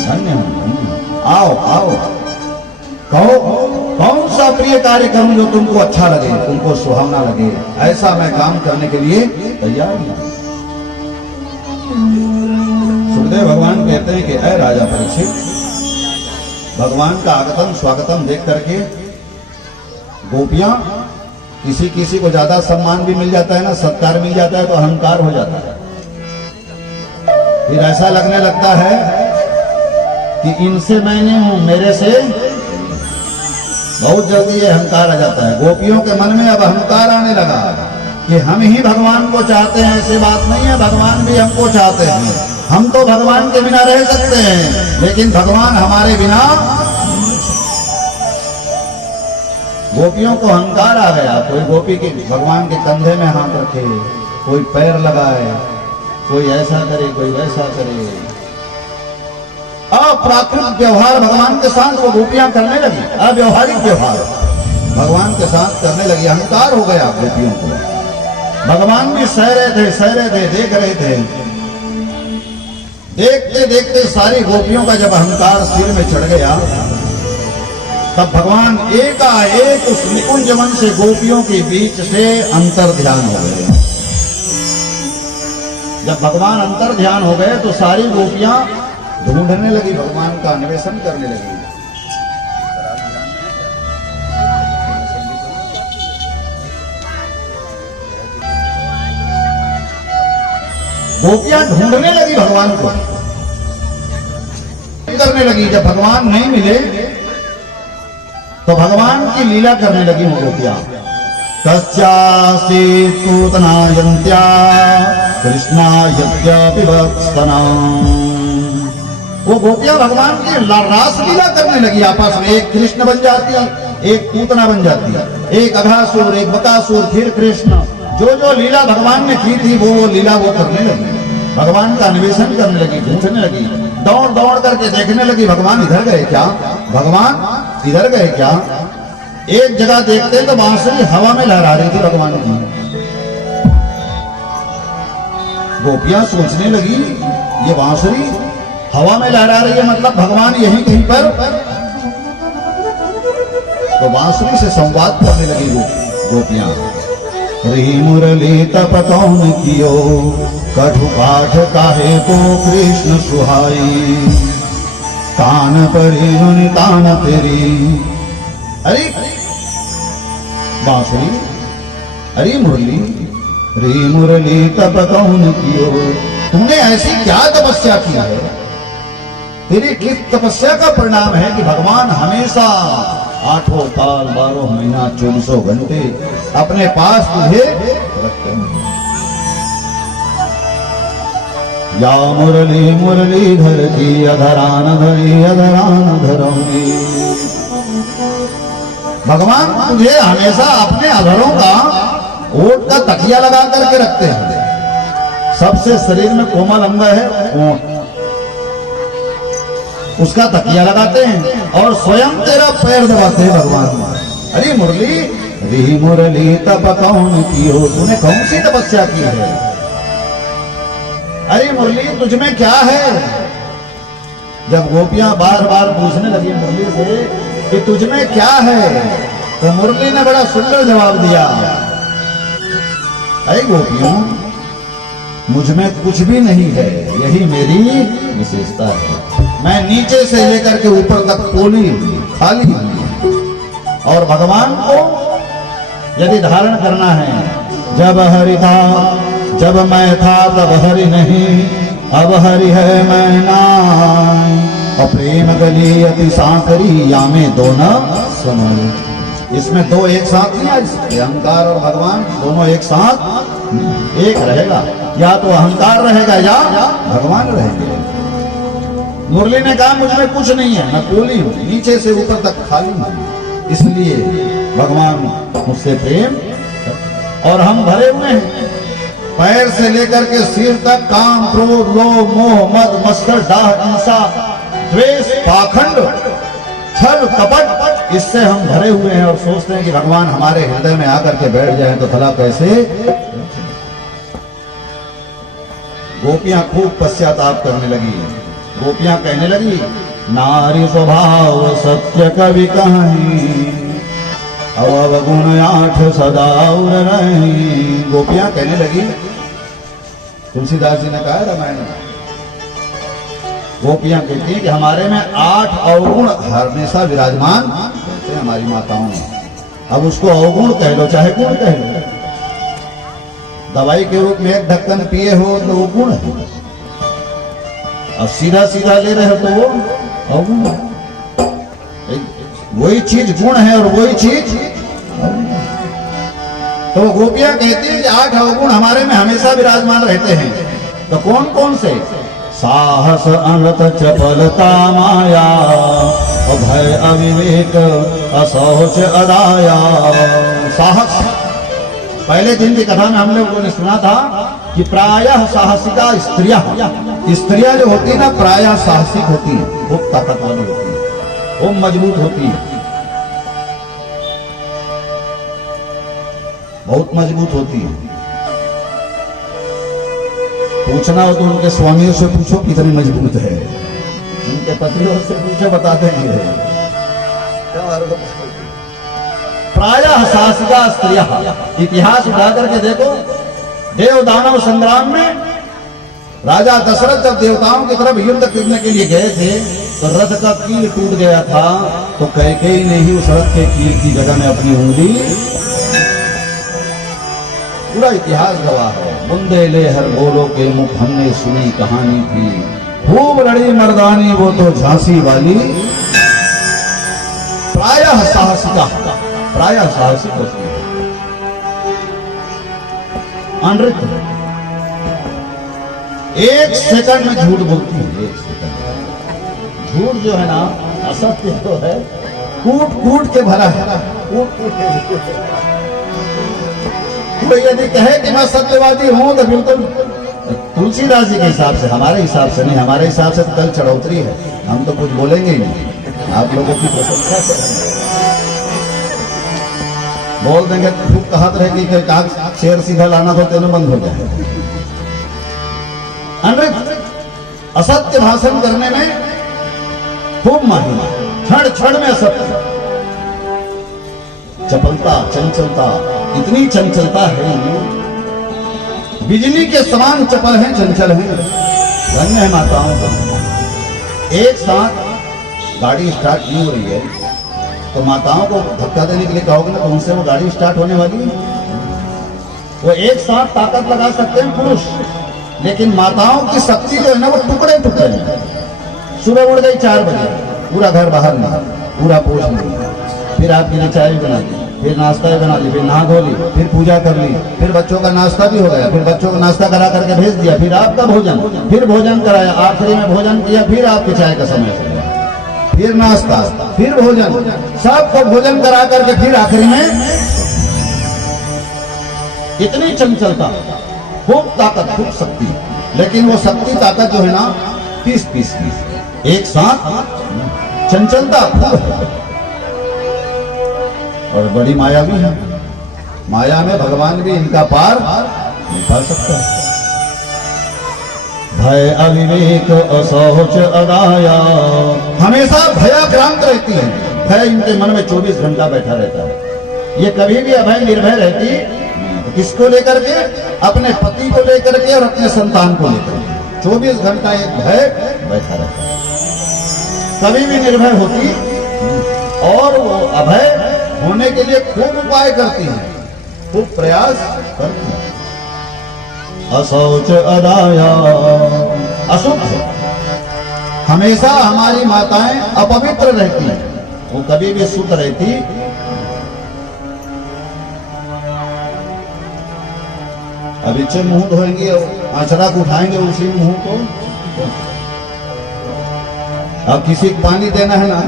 धन्य हूं, धन्य हूं। आओ आओ, कहो कौन सा प्रिय कार्य करूं जो तुमको अच्छा लगे, तुमको सुहावना लगे, ऐसा मैं काम करने के लिए तैयार हूं। सुखदेव भगवान कहते हैं कि ऐ राजा परीक्षित, भगवान का आगतम स्वागतम देख करके गोपियां, किसी किसी को ज्यादा सम्मान भी मिल जाता है ना, सत्कार मिल जाता है तो अहंकार हो जाता है। फिर ऐसा लगने लगता है कि इनसे मैंने हूं, मेरे से बहुत जल्दी ये अहंकार आ जाता है। गोपियों के मन में अब अहंकार आने लगा कि हम ही भगवान को चाहते हैं। ऐसी बात नहीं है, भगवान भी हमको चाहते हैं। हम तो भगवान के बिना रह सकते हैं, लेकिन भगवान हमारे बिना। गोपियों को अहंकार आ गया। कोई गोपी के भगवान के कंधे में हाथ रखे, कोई पैर लगाए, कोई ऐसा करे, कोई वैसा करे। अप्राकृत व्यवहार भगवान के साथ वो गोपियां करने लगी, अव्यवहारिक व्यवहार भगवान के साथ करने लगी। अहंकार हो गया गोपियों को। भगवान भी सह रहे थे, देख रहे थे। देखते देखते सारी गोपियों का जब अहंकार सिर में चढ़ गया, तब भगवान एकाएक उस निकुंज वन से गोपियों के बीच से अंतर ध्यान हो गए। जब भगवान अंतर ध्यान हो गए तो सारी गोपियां ढूंढने लगी, भगवान का अन्वेषण करने लगी। गोपियां ढूंढने लगी भगवान को, करने लगी। जब भगवान नहीं मिले तो भगवान की लीला करने लगी वो गोपियां। तस्यास्ति पूतनायन्त्या कृष्णायद्यपि वत्सना। वो गोपियां भगवान की रास लीला करने लगी आपस में। एक कृष्ण बन जाती, एक पूतना बन जाती, एक अघासुर, एक बकासुर, फिर कृष्ण। जो जो लीला भगवान ने की थी वो लीला वो करने लगी। भगवान का अन्वेषण करने लगी, ढूंढने लगी, दौड़ दौड़ करके देखने लगी भगवान इधर गए क्या, भगवान इधर गए क्या। एक जगह देखते तो बांसुरी हवा में लहरा रही थी भगवान की। गोपियां सोचने लगी ये बांसुरी हवा में लहरा रही है, मतलब भगवान यहीं कहीं पर। तो बांसुरी से संवाद करने लगी गोपियां। री मुरली तप कौन कियो, कठु पाठ काहे को कृष्ण सुहाई। कान परी नुनि तान तेरी। अरे बांसुरी, अरे मुरली, री मुरली तप कौन कियो, तूने ऐसी क्या तपस्या की है? तेरी किस तपस्या का परिणाम है कि भगवान हमेशा 8 साल 12 महीना 24 घंटे अपने पास तुझे रखते हैं। या मुरली मुरलीधर की अधरान धरी अधरान धरऊंगी। भगवान तुझे हमेशा अपने अधरों का ओट का तकिया लगा करके रखते हैं। सबसे शरीर में कोमल अंग है ओट, उसका तकिया लगाते हैं और स्वयं तेरा पैर दबाते हैं भगवान। अरे मुरली, री मुरली तप कौन की हो, तूने कौन सी तपस्या की है? अरे मुरली तुझमें क्या है? जब गोपियां बार बार पूछने लगी मुरली से कि तुझमें क्या है, तो मुरली ने बड़ा सुंदर जवाब दिया। अरे गोपियों, मुझमें कुछ भी नहीं है, यही मेरी विशेषता है। मैं नीचे से लेकर के ऊपर तक टोली खाली हूं। और भगवान को यदि धारण करना है, जब हरि था, जब मैं था तब हरि नहीं, अब हरि है मैं नाम। और प्रेम गली अति सांकरी, या में दो न सुनो। इसमें दो एक साथ नहीं आ सकते, अहंकार और भगवान दोनों एक साथ एक रहेगा, या तो अहंकार रहेगा या भगवान रहेंगे। मुरली ने कहा मुझमें कुछ नहीं है, मैं कोली हूं, नीचे से ऊपर तक खाली हूं, इसलिए भगवान मुझसे प्रेम, और हम भरे हुए हैं पैर से लेकर के सिर तक, काम, क्रोध, लोभ, मोह, मद, मत्सर, डाह, हिंसा, द्वेष, पाखंड, छल, कपट, इससे हम भरे हुए हैं और सोचते हैं कि भगवान हमारे हृदय में आकर के बैठ जाए तो भला कैसे। गोपियां खूब पश्चाताप करने लगी। गोपियां कहने लगी, नारी स्वभाव सत्य कवि कहीं, अवगुण आठ सदा उर रही। गोपियां कहने लगी, तुलसीदास जी ने कहा रामायण में, गोपियां कहती हैं कि हमारे में 8 अवगुण हमेशा विराजमान रहते हैं हमारी माताओं में। अब उसको अवगुण कह लो चाहे गुण कह लो, दवाई के रूप में एक ढक्कन पिए हो तो वो गुण है, अब सीधा सीधा ले रहे हो तो वो अवगुण है। वही चीज गुण है और वही चीज अवगुण है। तो गोपियां कहती हैं कि 8 अवगुण हमारे में हमेशा विराजमान रहते हैं। तो कौन कौन से? साहस, अनत, चपलता, माया, भय, अविवेक, असौच, अदाया। साहस, पहले दिन की कथा में हम लोगों ने सुना था कि प्रायः साहसिका स्त्रियां जो होती है ना, प्रायः साहसिक होती है, बहुत ताकत वाली होती है, वो मजबूत होती है, बहुत मजबूत होती है। पूछना हो तो उनके स्वामियों से पूछो कितनी मजबूत है, उनके पतियों से पूछो बताते नहीं है। प्रायः साहसिका स्त्रियां, इतिहास उठा करके देखो, देव दानव संग्राम में राजा दशरथ जब देवताओं की तरफ युद्ध करने के लिए गए थे तो रथ का कील टूट गया था, तो कैकेयी ने ही उस रथ के कील की जगह में अपनी उंगली, पूरा इतिहास गवाह है। बुंदेले हर बोलो के मुख हमने सुनी कहानी थी, खूब लड़ी मर्दानी वो तो झांसी वाली। प्रायः साहसिका, प्रायः साहसिक होती है। अनृत, एक सेकंड में झूठ बोलती है, एक सेकंड। झूठ जो है ना, असत्य तो है, कूट कूट के भरा है, कूट कूट के। कोई यदि कहे कि मैं सत्यवादी हूं तो बिल्कुल तुलसीदास जी के हिसाब से, हमारे हिसाब से नहीं, हमारे हिसाब से तो कल चढ़ोतरी है, हम तो कुछ बोलेंगे ही नहीं, आप लोगों की प्रशंसा करेंगे, बोल देंगे, खूब कहत रहेगी कि कहा शेर सीधा लाना तो तेनों बंद हो जाए। अनृत, असत्य भाषण करने में खूब माहिर, क्षण क्षण में असत्य। चपलता, चंचलता, इतनी चंचलता है, बिजली के समान चपल हैं, चंचल हैं, धन्य है माताओं का। एक साथ गाड़ी स्टार्ट नहीं हो रही है तो माताओं को धक्का देने के लिए कहोगे ना, तो उनसे वो गाड़ी स्टार्ट होने वाली है? वो एक साथ ताकत लगा सकते हैं पुरुष, लेकिन माताओं की शक्ति जो है ना, वो टुकड़े टुकड़े हैं। सुबह उठ गई 4 बजे, पूरा घर बाहर नहीं, पूरा पोछ नहीं, फिर आपके लिए चाय भी बना दी, फिर नाश्ता भी बना ली, फिर नहा धो ली, फिर पूजा कर ली, फिर बच्चों का नाश्ता भी हो गया, फिर बच्चों का नाश्ता करा करके भेज दिया, फिर आपका भोजन, फिर भोजन कराया, आखिरी में भोजन किया, फिर आपके चाय का समय हो गया, फिर नाश्ता, फिर भोजन, सबको भोजन करा करके फिर आखिरी में। इतनी चंचलता, खूब ताकत, खूब शक्ति, लेकिन वो शक्ति ताकत जो है ना, 30 एक साथ चंचलता खूब है और बड़ी माया भी है। माया में भगवान भी इनका पार नहीं पा सकता। भय, अविवेक, असौच, अदाया, हमेशा भयाक्रांत रहती है। भय इनके मन में 24 घंटा बैठा रहता है। ये कभी भी अभय निर्भय रहती, किसको लेकर के? अपने पति को लेकर के और अपने संतान को लेकर के। 24 घंटा एक भय बैठा रहता है, कभी भी निर्भय होती, और वो अभय होने के लिए खूब उपाय करती है, खूब प्रयास करती है। असौच, अदाया, अशुद्ध, हमेशा हमारी माताएं अपवित्र रहती हैं, वो कभी भी शुद्ध रहती। अब इच्छे मुंह धोएंगे और आचरा को उठाएंगे उसी मुंह को। अब किसी को पानी देना है ना,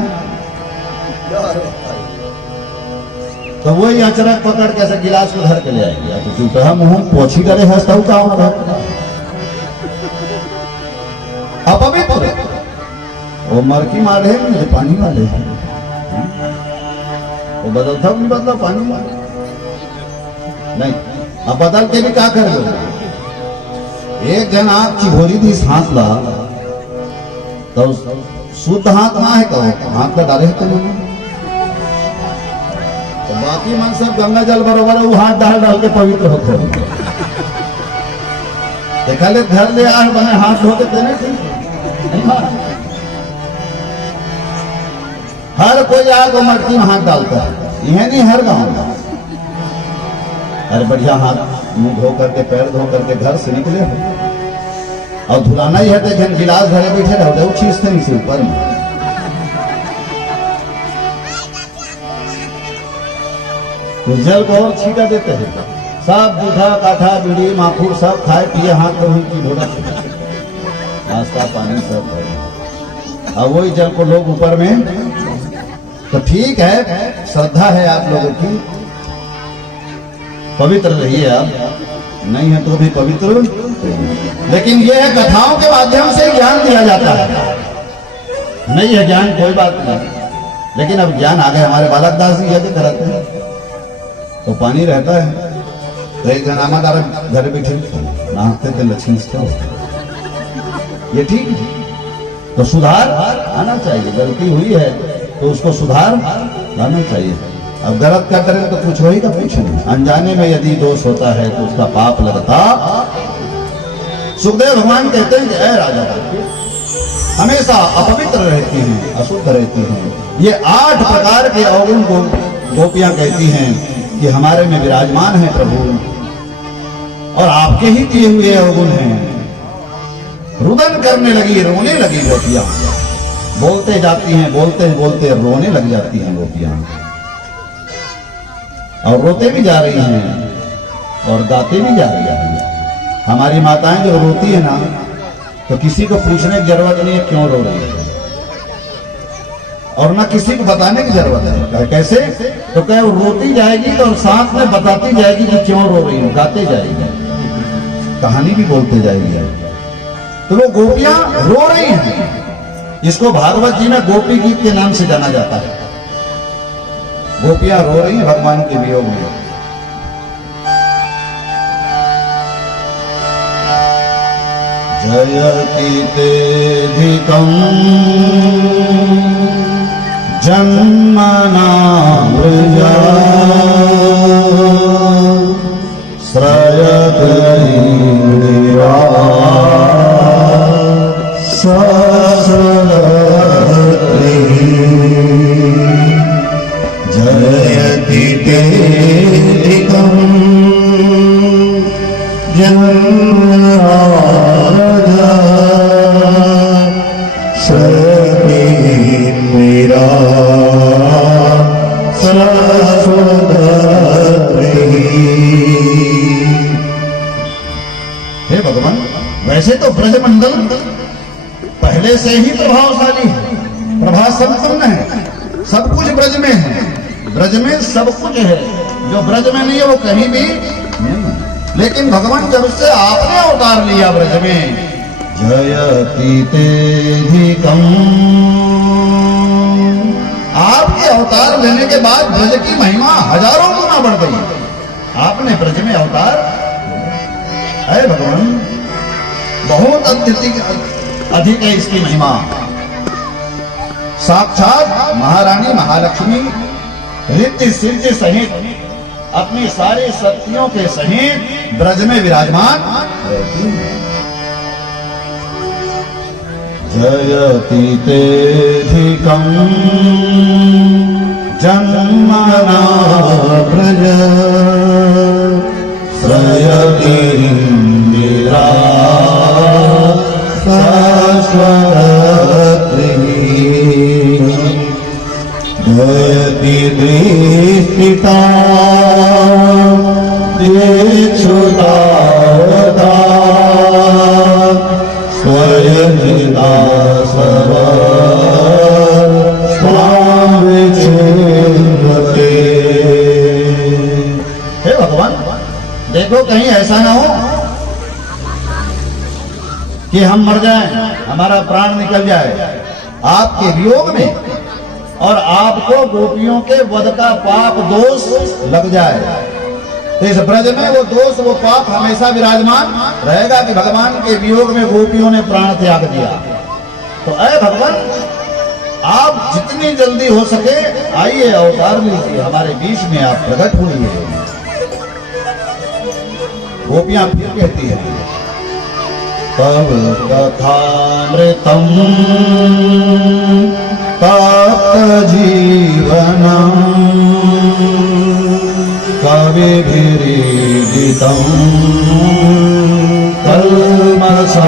तो वही अचरक पकड़ के ऐसे गिलास को धर के ले आएंगे। तो तू कहा मुंह पोछी करे हंसता हूँ कहाँ होगा अपवित्र। वो मरकी मारे मुझे पानी वाले वो बदलता नहीं, बदला पानी वाले नहीं। अब बदल के भी क्या कर दो। एक जन आप चिघोरी थी सांस ला तो शुद्ध हाथ ना है कहो, हाथ का डाले तो नहीं। तो बाकी मन सब गंगा जल बरोबर वो हाथ डाल डाल के पवित्र होते देखा ले घर ले आए बने हाथ धो के देने थे। हर कोई आग और मटकी में हाथ डालता है, यह नहीं हर गांव में। अरे बढ़िया हाथ मुंह धो करके पैर धो करके घर से निकले हो और धुलाना ही है तो जन गिलास घरे बैठे रहो वो चीज नहीं से ऊपर में। तो जल को और छीटा देते हैं सब दूधा काठा बीड़ी माखूर सब खाए पिए हाथ धोने की घोड़ा नाश्ता पानी सब है। अब वही जल को लोग ऊपर में। तो ठीक है, श्रद्धा है आप लोगों की, पवित्र रहिए आप, नहीं है तो भी पवित्र। लेकिन यह है कथाओं के माध्यम से ज्ञान दिया जाता है। नहीं है ज्ञान कोई बात नहीं, लेकिन अब ज्ञान आ गए। हमारे बालक दास जी यज्ञ कराते हैं तो पानी रहता है तो एक जनामादार घर बैठे नहाते थे लक्ष्मी से क्या होता है। ये ठीक है, तो सुधार आना चाहिए। गलती हुई है तो उसको सुधार लाना चाहिए। अब गलत क्या करें तो कुछ होगा कुछ नहीं। अनजाने में यदि दोष होता है तो उसका पाप लगता। सुखदेव भगवान कहते हैं कि ऐ राजा हमेशा अपवित्र रहती हैं, अशुद्ध रहती हैं। ये 8 प्रकार के अवगुण को गोपियां कहती हैं कि हमारे में विराजमान है प्रभु और आपके ही दिए हुए अवगुण हैं। रुदन करने लगी, रोने लगी गोपियां, बोलते जाती हैं, बोलते बोलते रोने लग जाती हैं गोपियां और रोते भी जा रही हैं और गाते भी जा रही हैं। हमारी माताएं जो रोती है ना तो किसी को पूछने की जरूरत नहीं है क्यों रो रही है और ना किसी को बताने की जरूरत है। कैसे तो क्या वो रोती जाएगी तो साथ में बताती जाएगी कि क्यों रो रही है, गाते जाएगी, कहानी भी बोलते जाएगी। तो वो गोपियां रो रही हैं। इसको भागवत जी में गोपी गीत के नाम से जाना जाता है। गोपियां रो रही हैं भगवान के वियोग में। जयति तेधिकम् जन्मना व्रजा श्रयते इंदिरा सहस्रवती जयति तेधिकम् जन्मराजा श्रयते इंदिरा सहस्रवती। हे भगवान, वैसे तो ब्रजमंडल पहले से ही प्रभावशाली है, प्रभा संपन्न है, सब कुछ ब्रज में है। ब्रज में सब कुछ है, जो ब्रज में नहीं है वो कहीं भी नहीं है। लेकिन भगवान जब से आपने अवतार लिया ब्रज में, जयति तेधिकम्, आपके अवतार लेने के बाद ब्रज की महिमा हजारों गुना बढ़ गई। आपने ब्रज में अवतार है भगवान, बहुत अधिक है इसकी महिमा। साक्षात महारानी महालक्ष्मी रिद्धि सिद्धि सहित अपनी सारी शक्तियों के सहित ब्रज में विराजमान रहती है। जयति तेधिकम् जन्मना ब्रज श्रयति इंदिरा शाश्वती। जयति दृष्टिता दीक्षुता हे भगवान, देखो कहीं ऐसा ना हो कि हम मर जाएं, हमारा प्राण निकल जाए आपके वियोग में, और आपको गोपियों के वध का पाप दोष लग जाए। तो इस ब्रज में वो दोष वो पाप हमेशा विराजमान रहेगा कि भगवान के वियोग में गोपियों ने प्राण त्याग दिया। तो ऐ भगवान, आप जितनी जल्दी हो सके आइए, अवतार लीजिए, हमारे बीच में आप प्रकट हुए। गोपियां फिर कहती है, तब कथामृतम तप्त जीवनम कविभिरीडितं कल्मषावहम्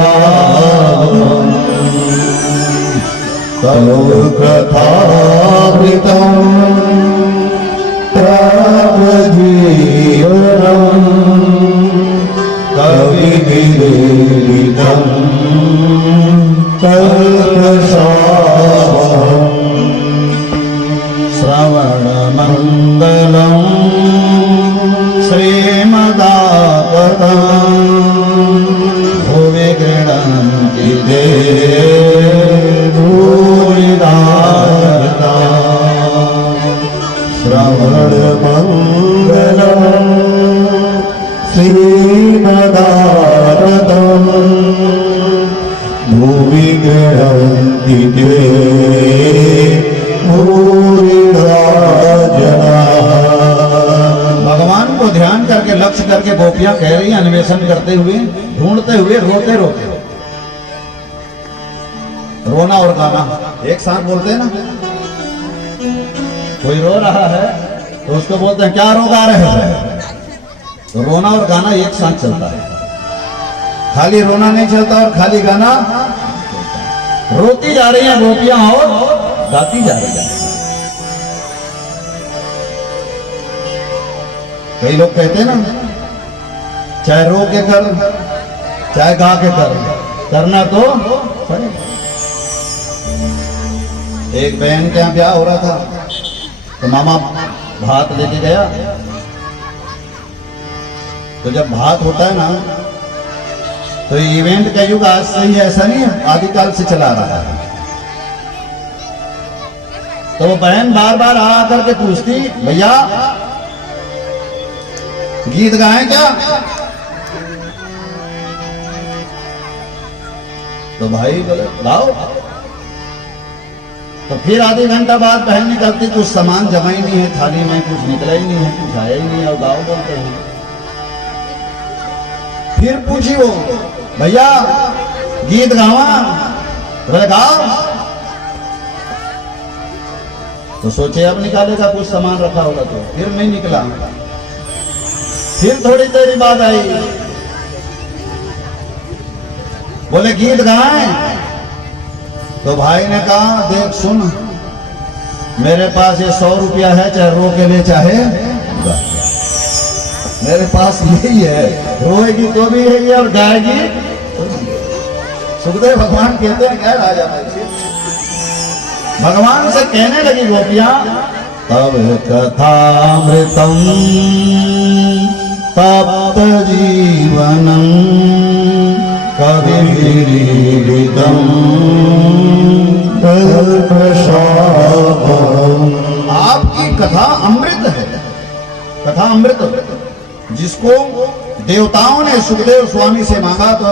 तव कथामृतं प्रभजीवनम् कविभिरीडितं कल्मषावहम् श्रवणमङ्गलम् श्रीमदापदम् भुवि गृह्णन्ति ते भूरिदा श्रवणमङ्गलम् श्रीमदापदम् भुवि गृह्णन्ति ते भगवान को ध्यान करके लक्ष्य करके गोपियां कह रही हैं, अन्वेषण करते हुए, ढूंढते हुए, रोते रोते। रोना और गाना एक साथ बोलते हैं ना। कोई रो रहा है तो उसको बोलते हैं क्या रो गा रहे हैं। तो रोना और गाना एक साथ चलता है, खाली रोना नहीं चलता और खाली गाना। रोती जा रही हैं गोपियां और गाती जा रही है। कई लोग कहते हैं ना, चाहे रो के कर चाहे गा के कर, करना तो पड़ेगा। एक बहन के यहाँ ब्याह हो रहा था तो मामा भात लेके गया। तो जब भात होता है ना, तो इवेंट का युग आज से ही ऐसा नहीं है, आदिकाल से चला रहा है। तो वो बहन बार बार आ करके पूछती, भैया गीत गाएं क्या? तो भाई बोले लाओ। तो फिर आधे घंटा बाद बहन निकलती, कुछ सामान जमा ही नहीं है थाली में, कुछ निकला ही नहीं है, कुछ आया ही नहीं है, और गाओ बोलते हैं। फिर पूछी वो, भैया गीत गावा? बोले गाओ। तो सोचे अब निकालेगा, कुछ सामान रखा होगा। तो फिर नहीं निकला। फिर थोड़ी देर बाद आई, बोले गीत गाएं? तो भाई ने कहा, देख सुन, मेरे पास ये 100 रुपया है, चाहे रो के ले चाहे मेरे पास यही है। रोएगी तो भी है और गाएगी तो भी। सुखदेव भगवान कहते हैं क्या राजा भगवान से कहने लगी गोपियां, तब कथामृतम तप्त जीवनम कविभिरीडितं कल्मषावहम्। आपकी कथा अमृत है, कथा अमृत, जिसको देवताओं ने सुखदेव स्वामी से मांगा तो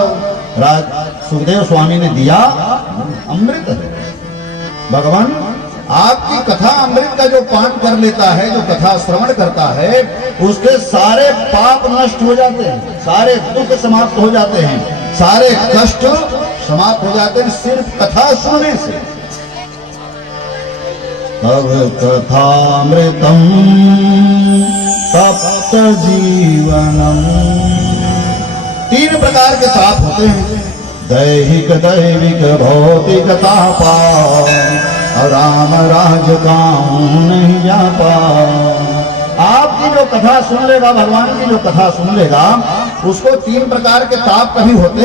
सुखदेव स्वामी ने दिया, अमृत है। भगवान आपकी कथा अमृत का जो पान कर लेता है, जो कथा श्रवण करता है, उसके सारे पाप नष्ट हो जाते हैं, सारे दुख समाप्त हो जाते हैं, सारे कष्ट समाप्त हो जाते हैं सिर्फ कथा सुनने से। तब कथामृतम तप्त जीवनम। 3 प्रकार के ताप होते हैं, दैहिक, दैविक, भौतिक तापा, और राम राज काम नहीं जापा। आपकी जो कथा सुन लेगा, भगवान की जो कथा सुन लेगा, उसको 3 प्रकार के ताप कभी होते।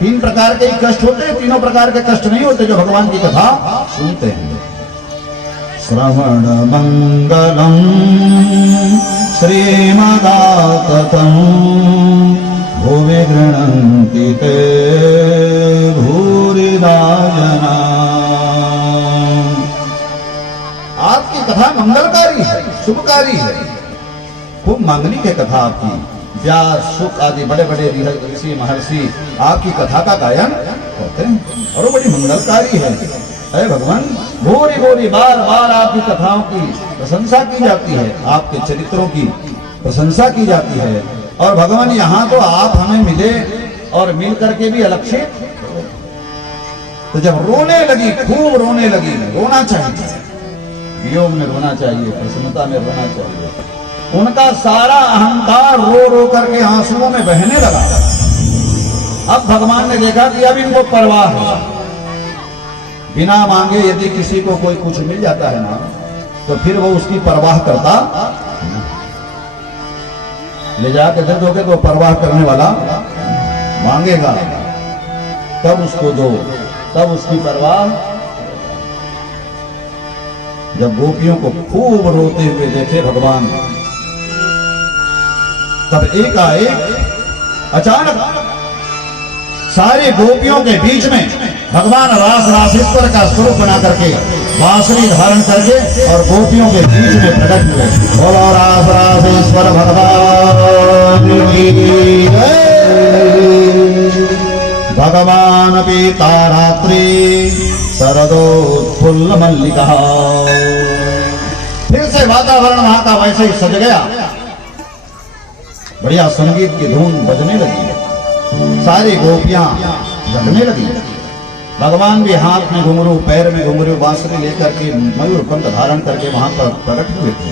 तीन प्रकार के ही कष्ट होते हैं, तीनों प्रकार के कष्ट नहीं होते जो भगवान की कथा सुनते हैं। श्रवण मंगलम श्रीमदाततं भुवि गृह्णन्ति ते भूरिदा जना। आपकी कथा मंगलकारी है, शुभकारी है, खूब मांगलिक है कथा आपकी। व्यास शुक आदि बड़े बड़े ऋषि महर्षि आपकी कथा का गायन करते हैं और वो बड़ी मंगलकारी है। अरे भगवान, भूरी भूरी बार बार आपकी कथाओं की प्रशंसा की जाती है, आपके चरित्रों की प्रशंसा की जाती है। और भगवान यहाँ तो आप हमें मिले और मिल करके भी अलक्षित, तो जब रोने लगी, खूब रोने लगी, रोना चाहिए, वियोग में रोना चाहिए, प्रसन्नता में रोना चाहिए। उनका सारा अहंकार रो रो करके आंसुओं में बहने लगा। अब भगवान ने देखा कि अब इनको परवाह है, बिना मांगे यदि किसी को कोई कुछ मिल जाता है ना, तो फिर वो उसकी परवाह करता। ले जाके दे दोगे तो परवाह करने वाला मांगेगा, तब उसको दो, तब उसकी परवाह। जब गोपियों को खूब रोते हुए देखे भगवान, तब एकाएक अचानक सारी गोपियों के बीच में भगवान रास रासेश्वर का स्वरूप बना करके बांसुरी धारण करके और गोपियों के बीच में प्रकट हुए। बोलो रास रासेश्वर भगवान की जय। भगवान पीता रात्रि शरदोत्फुल्ल मल्लिका। फिर से वातावरण वहां का वैसे ही सज गया, बढ़िया संगीत की धुन बजने लगी, सारी गोपियां जगने लगी। भगवान भी हाथ में घुंघरू, पैर में घुंघरू, बांसुरी लेकर के मयूर पंख धारण करके वहां पर प्रकट हुए थे।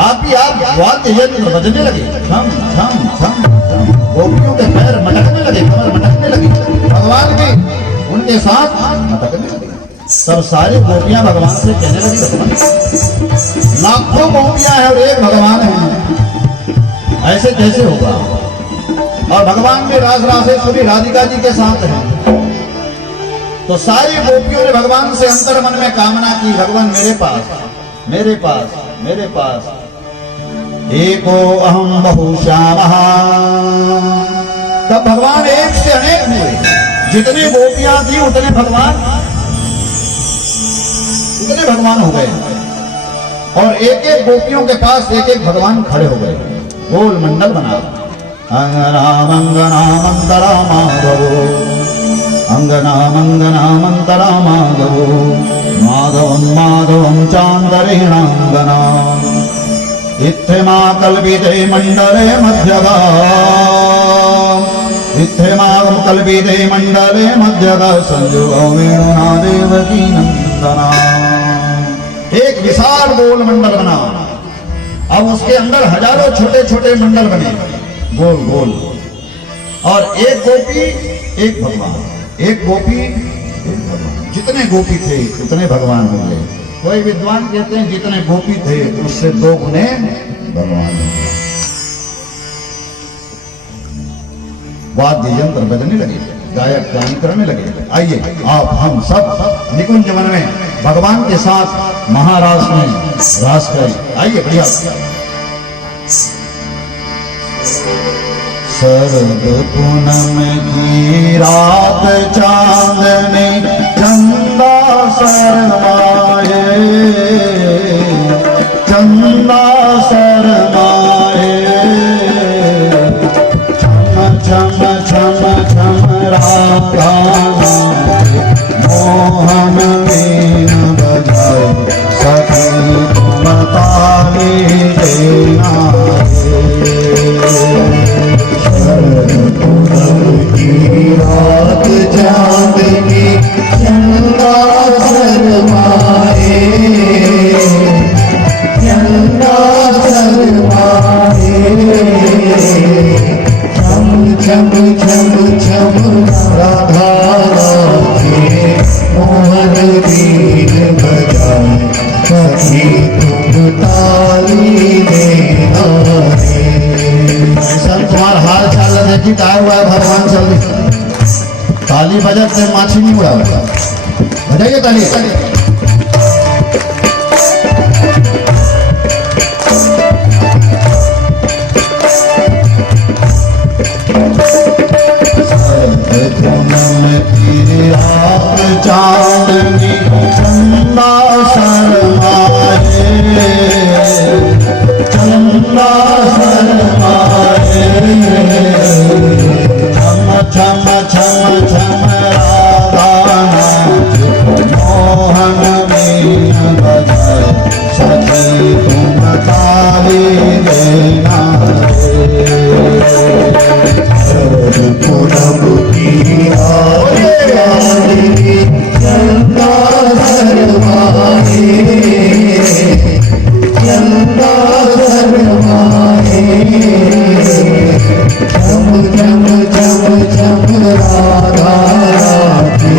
आप ही आप वाद्य यंत्र बजने लगे, छम छम छम छम। गोपियों के पैर मटकने लगे, कमर मटकने लगी, भगवान भी उनके साथ मटकने लगे। तब सारी गोपियां भगवान से कहने लगी, भगवान लाखों गोपियां हैं और एक भगवान है, ऐसे कैसे होगा? और भगवान भी रास रासेश्वरी राधिका जी के साथ हैं। तो सारी गोपियों ने भगवान से अंतर मन में कामना की, भगवान मेरे पास, मेरे पास, मेरे पास। एको अहम बहुश्यामः। तब भगवान एक से अनेक हुए, जितनी गोपियां थी उतने भगवान हो गए, और एक एक गोपियों के पास एक एक भगवान खड़े हो गए, गोल मंडल बना। अंगना मंगना मंतरा माधवो, अंगना मंगना मंतरा माधवो, माधवं माधवं चांदरेणांगना। इत्थे मा कल्पिते मंडले मध्यगा, इत्थे मा कल्पिते मंडले मध्यगा, संयुगो वेणुना देवकी नंदना। एक विशाल गोल मंडल बना, अब उसके अंदर हजारों छोटे छोटे मंडल बने, गोल गोल, और एक गोपी एक भगवान, एक गोपी एक भगवान। जितने गोपी थे उतने भगवान हो गए। कोई विद्वान कहते हैं जितने गोपी थे उससे 2 गुने भगवान। वाद्य यंत्र बजने लगे, गायक गान करने लगे। आइए आप हम सब निकुंज वन में भगवान के साथ महाराज में रास करें। आइए बढ़िया। शरद पूनम की रात चांदनी चंदा शरमाए, चंदा शरमाए। छम छम छम छम राधा मोहन वीण बजाए, सखी तुम ताली देना। शरद पूनम की रात चांदनी माछी नहीं उड़ा। बजाइए ताली। चांदनी चंदा शर्माए, चंदा शर्माए, छम छम छम छम राधा नाच मोहन मीन बजाए, सखी तुम ताली देना पूनम की आरती चंदा शर्माए, चंदा शर्माए, चम चम चम चम राधा नाचे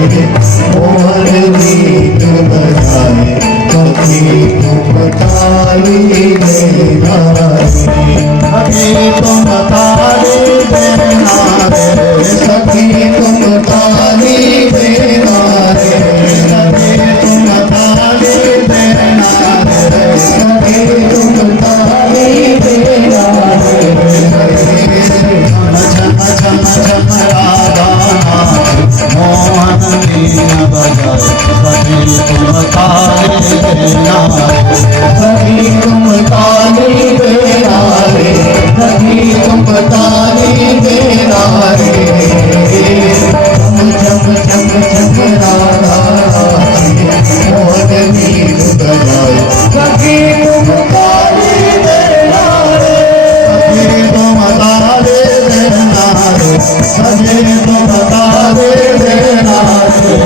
मोहन गीत बजाए, सखी तुम ताली देना सखी तुम ताली देना रे, सखी तुम ताली देना रे, सखी तुम ताली देना रे, सखी तुम ताली देना रे, छम छम छम राधा नाच मोहन मीन बजाए, सखी तुम ताली देना रे, सखी तुम ताली देना रे, सखी तुम ताली देना रे, चम चम चम राधा मोहन गीत बजाए, सखी तुम ताली देना रे, सखी तुम ताली देना रे, सखी तुम ताली देना रे,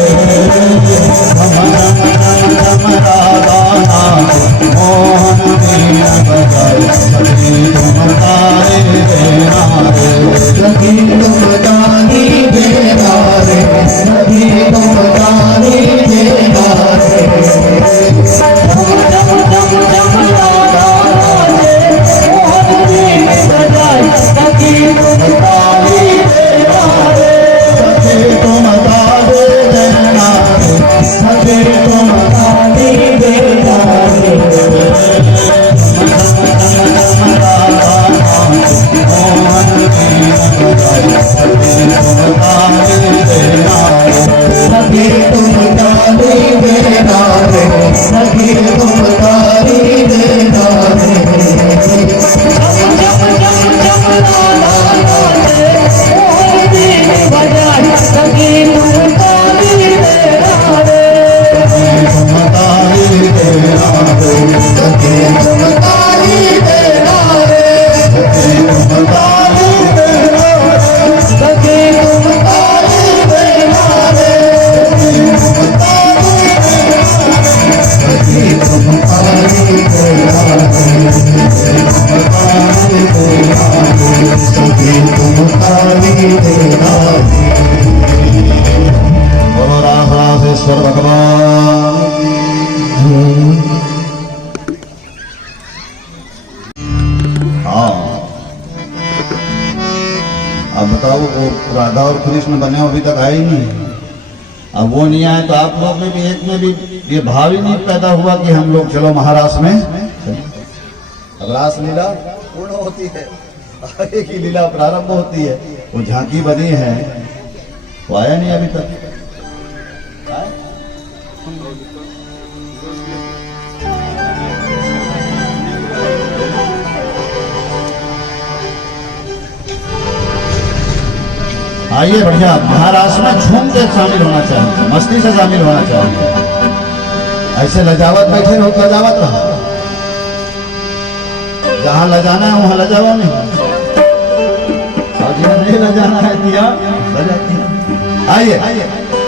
छम छम छम राधा नाच मोहन मीन बजाए, सखी तुम ताली देना रे, सखी तुम ताली देना रे, सखी तुम ताली देना रे, चम चम चम चम राधा नाचे मोहन गीत बजाए, सखी तुम ताली देना रे, सखी तुम ताली देना रे, सखी तुम ताली देना रे, मोहन मीन बजाए, सखी तुम ताली देना रे, सखी तुम ताली देना रे, सखी तुम ताली देना रे, चम चम चम चम राधा नाचे मोहन गीत बजाए, सखी तुम ताली देना रे, तुम ताली देना रे, सखी तुम ताली देना रे, सखी तुम ताली देना रे, सखी तुम ताली देना रे, सखी तुम ताली देना रे, सखी तुम ताली देना रे। बोलो राजेश्वर भगवान। हाँ, अब बताओ वो राधा और कृष्ण बने अभी तक आए ही नहीं। अब वो नहीं आए तो आप लोग में भी एक में भी ये भाव ही नहीं पैदा हुआ कि हम लोग चलो महाराष्ट्र में। अब रासलीला पूर्ण होती है, आगे की लीला प्रारंभ होती है। वो झांकी बनी है, वो आया नहीं अभी तक। आइए, बढ़िया। महाराष्ट्र में झूम के शामिल होना चाहिए, मस्ती से शामिल होना चाहिए। ऐसे लजावत बैठे रहो तो लजावत रहो, जहां लजाना है वहां लजाओ नहीं, और जिन्हें नहीं लजाना है दिया लजाती है। आइए,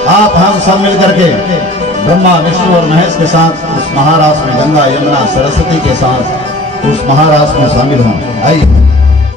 आप हम सब मिल करके ब्रह्मा विष्णु और महेश के साथ उस महाराष्ट्र में, गंगा यमुना सरस्वती के साथ उस महाराष्ट्र में शामिल हों। आइए।